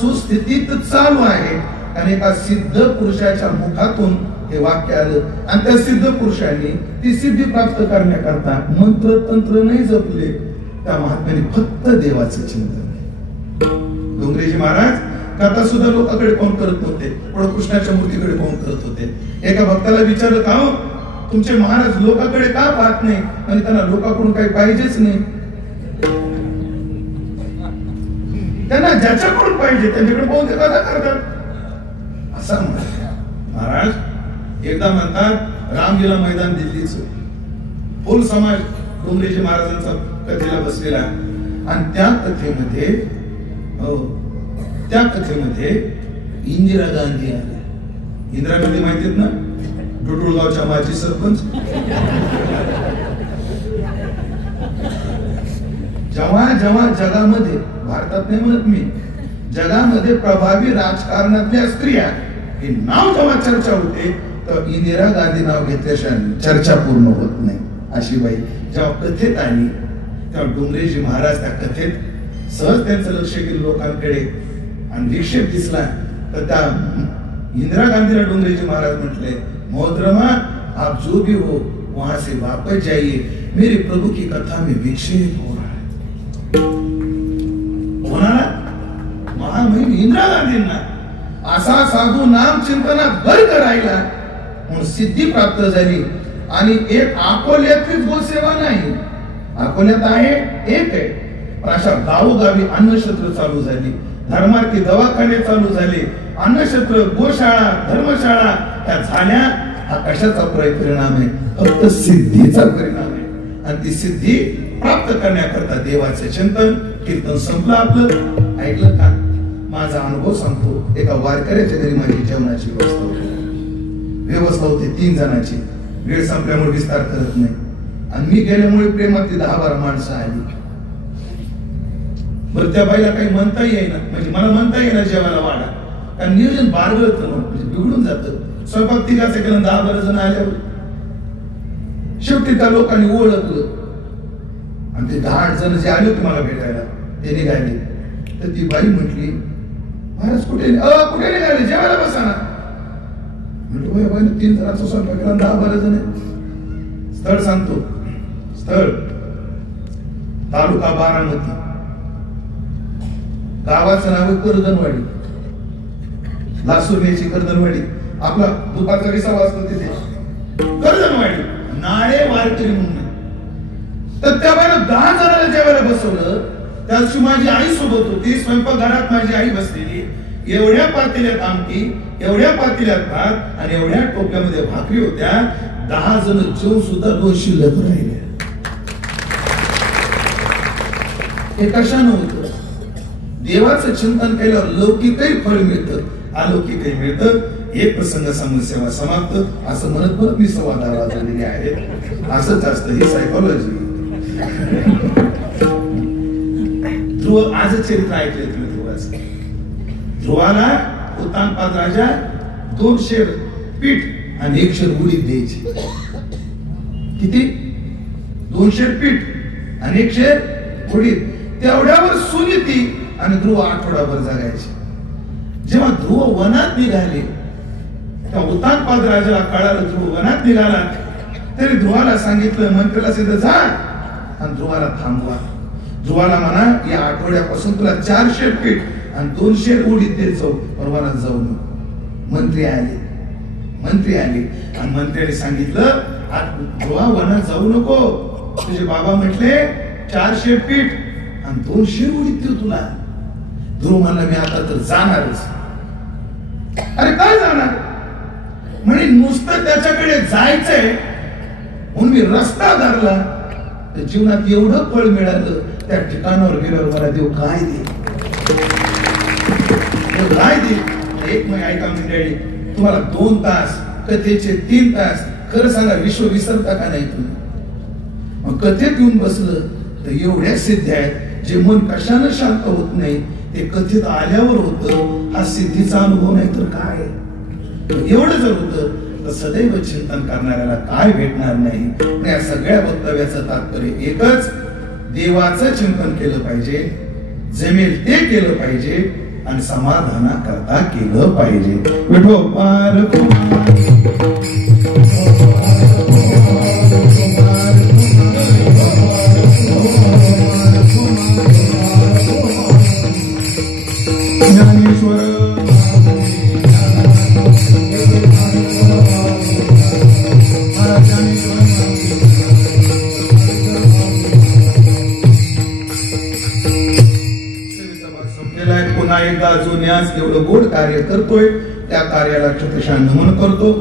सुस्थितीत चालू आहे. आणि एका सिद्ध पुरुषाच्या मुखातून हे वाक्य आलं, आणि त्या सिद्ध पुरुषांनी ती सिद्धी प्राप्त करण्याकरता मंत्र तंत्र नाही जपले. त्या महात्म्याने फक्त देवाचं चिंतन. डोंगरेजी महाराज कथा सुद्धा लोकांकडे पाहून करत नव्हते, पण कृष्णाच्या मूर्तीकडे पाहून करत होते. एका भक्ताला विचारलं का हो तुमचे महाराज लोकांकडे का पाहत नाही? आणि त्यांना लोकांकडून काही पाहिजेच नाही. त्यांना ज्याच्याकडून पाहिजे त्यांच्याकडे पाहून ते कथा करतात. असा महाराज एकदा म्हणतात रामलीला मैदान दिल्लीच फुल समाज डोंगरेजी महाराजांचा कथेला बसलेला, आणि त्या कथेमध्ये इंदिरा गांधी आल्या. इंदिरा गांधी माहितीत ना, डुडुळगावच्या माजी सरपंच. जेव्हा जगामध्ये, भारतात नाही म्हणत मी, जगामध्ये प्रभावी राजकारणातल्या स्त्रिया हे नाव जेव्हा चर्चा होते, तर इंदिरा गांधी नाव घेतल्याशिवाय चर्चा पूर्ण होत नाही. अशी बाई जेव्हा कथेत आली, तेव्हा डोंगरेजी महाराज त्या कथेत सहज त्यांचं लक्ष गेलं लोकांकडे, आणि विक्षेप दिसला. तर त्या इंदिरा गांधीला डोंगरेजी महाराज म्हटले, मोहतरमा आप जो भी हो वहां से वापस जाइए, मेरे प्रभु की कथा में विक्षेप हो रहा है. कोणाला? महामहिम इंदिरा गांधींना. असा साधू नाम चिंतनात बर करायला म्हणून सिद्धी प्राप्त झाली. आणि एक अकोल्यातलीच गोसेवा नाही, अकोल्यात आहे एक आहे, पण अशा गावोगावी अन्नक्षेत्र चालू झाली, धर्मार्थी दवाखाने चालू झाले, अन्नक्षेत्र, गोशाळा, धर्मशाळा त्या झाल्या. हा कशाचा परिणाम आहे? फक्त सिद्धीचा परिणाम आहे. आणि ती सिद्धी प्राप्त करण्याकरता देवाचे चिंतन कीर्तन संपलं आपलं. ऐकलं का? माझा अनुभव सांगतो. एका वारकऱ्याच्या घरी माझी जेवणाची व्यवस्था होती 3 जणांची. वेळ संपल्यामुळे विस्तार करत नाही. आणि मी गेल्यामुळे प्रेमातली 10-12 माणसं आली. बरं त्या बाईला काही म्हणता येईना, म्हणजे मला म्हणता येईना जेवायला वाढा, कारण नियोजन बारगळत म्हणजे बिघडून जातं. स्वयंपाक तिघाचं केलं, 10-12 जण आल्यावर शेवटी त्या लोकांनी ओळखलं. आणि ते 10 जण जे आले होते मला भेटायला ते निघाले. तर ती बाई म्हटली, महाराज कुठे निघाले, जेवायला बसा ना. म्हटलं बाई 3 जणांचा स्वयंपाक केला, 10-12 जण आहे. स्थळ सांगतो, स्थळ तालुका बारामती, गावाचं नाव कर्दनवाडी, लासुर्ण्याची कर्दनवाडी. आपला दुपारचा 20 वाजता तिथे कर्दनवाडी, नाळे वारकरी म्हणून. तर त्या बाईनं 10 जणांना जेवायला बसवलं. त्या दिवशी माझी आई सोबत होती. स्वयंपाकघरात माझी आई बसलेली. एवढ्या पातेल्यात आमटी, एवढ्या पातेल्यात भात आणि एवढ्या टोपल्यामध्ये भाकरी होत्या. 10 जण जेवून सुद्धा 2 शिल्लक राहिले. हे कशानं होतं? देवाचं चिंतन केल्यावर लौकिकही फळ मिळतं, अलौकिकही मिळतं. एक प्रसंग सांगून सेवा समाप्त. असं म्हणत मी संवाद झालेले आहेत. असंच असतं, ही सायकोलॉजी. ध्रुव, आज चरित्र ऐकले तुम्ही ध्रुवाचं. ध्रुवाला उत्तानपाद राजा 2 शेर पीठ आणि 1 शेर उडीद द्यायची. किती? 2 शेर पीठ आणि 1 शेर उडीद. तेवढ्यावर सुनी ती आणि ध्रुव आठवडाभर जगायचे. जेव्हा ध्रुव वनात निघाले, त्या उत्तानपाद राजाला कळालं ध्रुव वनात निघाला. तरी ध्रुवाला सांगितलं, मंत्र्याला सिद्ध जा आणि ध्रुवाला थांबवा. ध्रुवाला म्हणा, या आठवड्यापासून तुला 4 शेर पीठ आणि 2 शेर उडीद देत जाऊ, पण वनात जाऊ नको. मंत्री आले आणि मंत्र्याने सांगितलं, ध्रुवा वनात जाऊ नको. तुझे बाबा म्हटले 4 शेर पीठ आणि 2 शेर उडीद देऊ तुला. ध्रुव म्हणला, मी आता तर जाणारच. अरे काय जाणार? म्हणे नुसतं त्याच्याकडे जायचंय म्हणून मी रस्ता धरला, तर जीवनात एवढं फळ मिळालं. त्या ठिकाणावर गेल्यावर मला देव काय दे. एक महिना ऐका मंडळी, तुम्हाला 2 तास कथेचे 3 तास, खरं सांगा विश्व विसरता का नाही तुम्ही? मग कथेत येऊन बसलं तर एवढ्या सिद्धी आहेत, जे मन कशानं शांत होत नाही ते कथेत आल्यावर होतं. हा सिद्धीचा अनुभव नाही तर काय. एवढं जर होतं तर सदैव चिंतन करणाऱ्याला काय भेटणार नाही. या सगळ्या वक्तव्याचं तात्पर्य एकच, देवाचं चिंतन केलं पाहिजे, जमेल ते केलं पाहिजे आणि समाधाना करता केलं पाहिजे. विठोबार ज्ञानेश्वर पुन्हा एकदा जो न्यास एवढं गोड कार्य करतोय त्या कार्याला क्षत्रशः नमन करतो,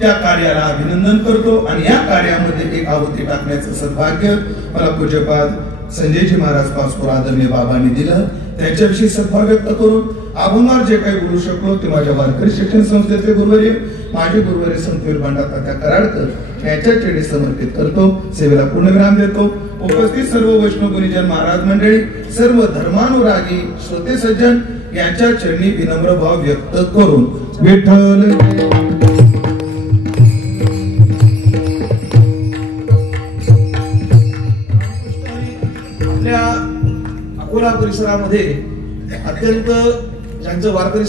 त्या कार्याला अभिनंदन करतो. आणि या कार्यामध्ये एक आहुती टाकण्याचं सद्भाग्य मला पूज्यपाद संजयजी महाराज पाचपूर आदरणीय बाबांनी दिलं. त्याच्याविषयी सद्भाव व्यक्त करून अभंगावर जे काही बोलू शकलो ते माझ्या वारकरी शिक्षण संस्थेचे गुरुवर्य, माझे गुरुवर्य संतवीर भांडा तात्या कराडकर यांच्या चरणी समर्पित करतो. सेवेला पूर्णविराम देतो. उपस्थित सर्व वैष्णव गुणीजन महाराज मंडळी, सर्व धर्मानुरागी श्रोते सज्जन यांच्या चरणी विनम्र भाव व्यक्त करून विठ्ठल आपल्या अकोला परिसरामध्ये अत्यंत ज्यांचं वारकरी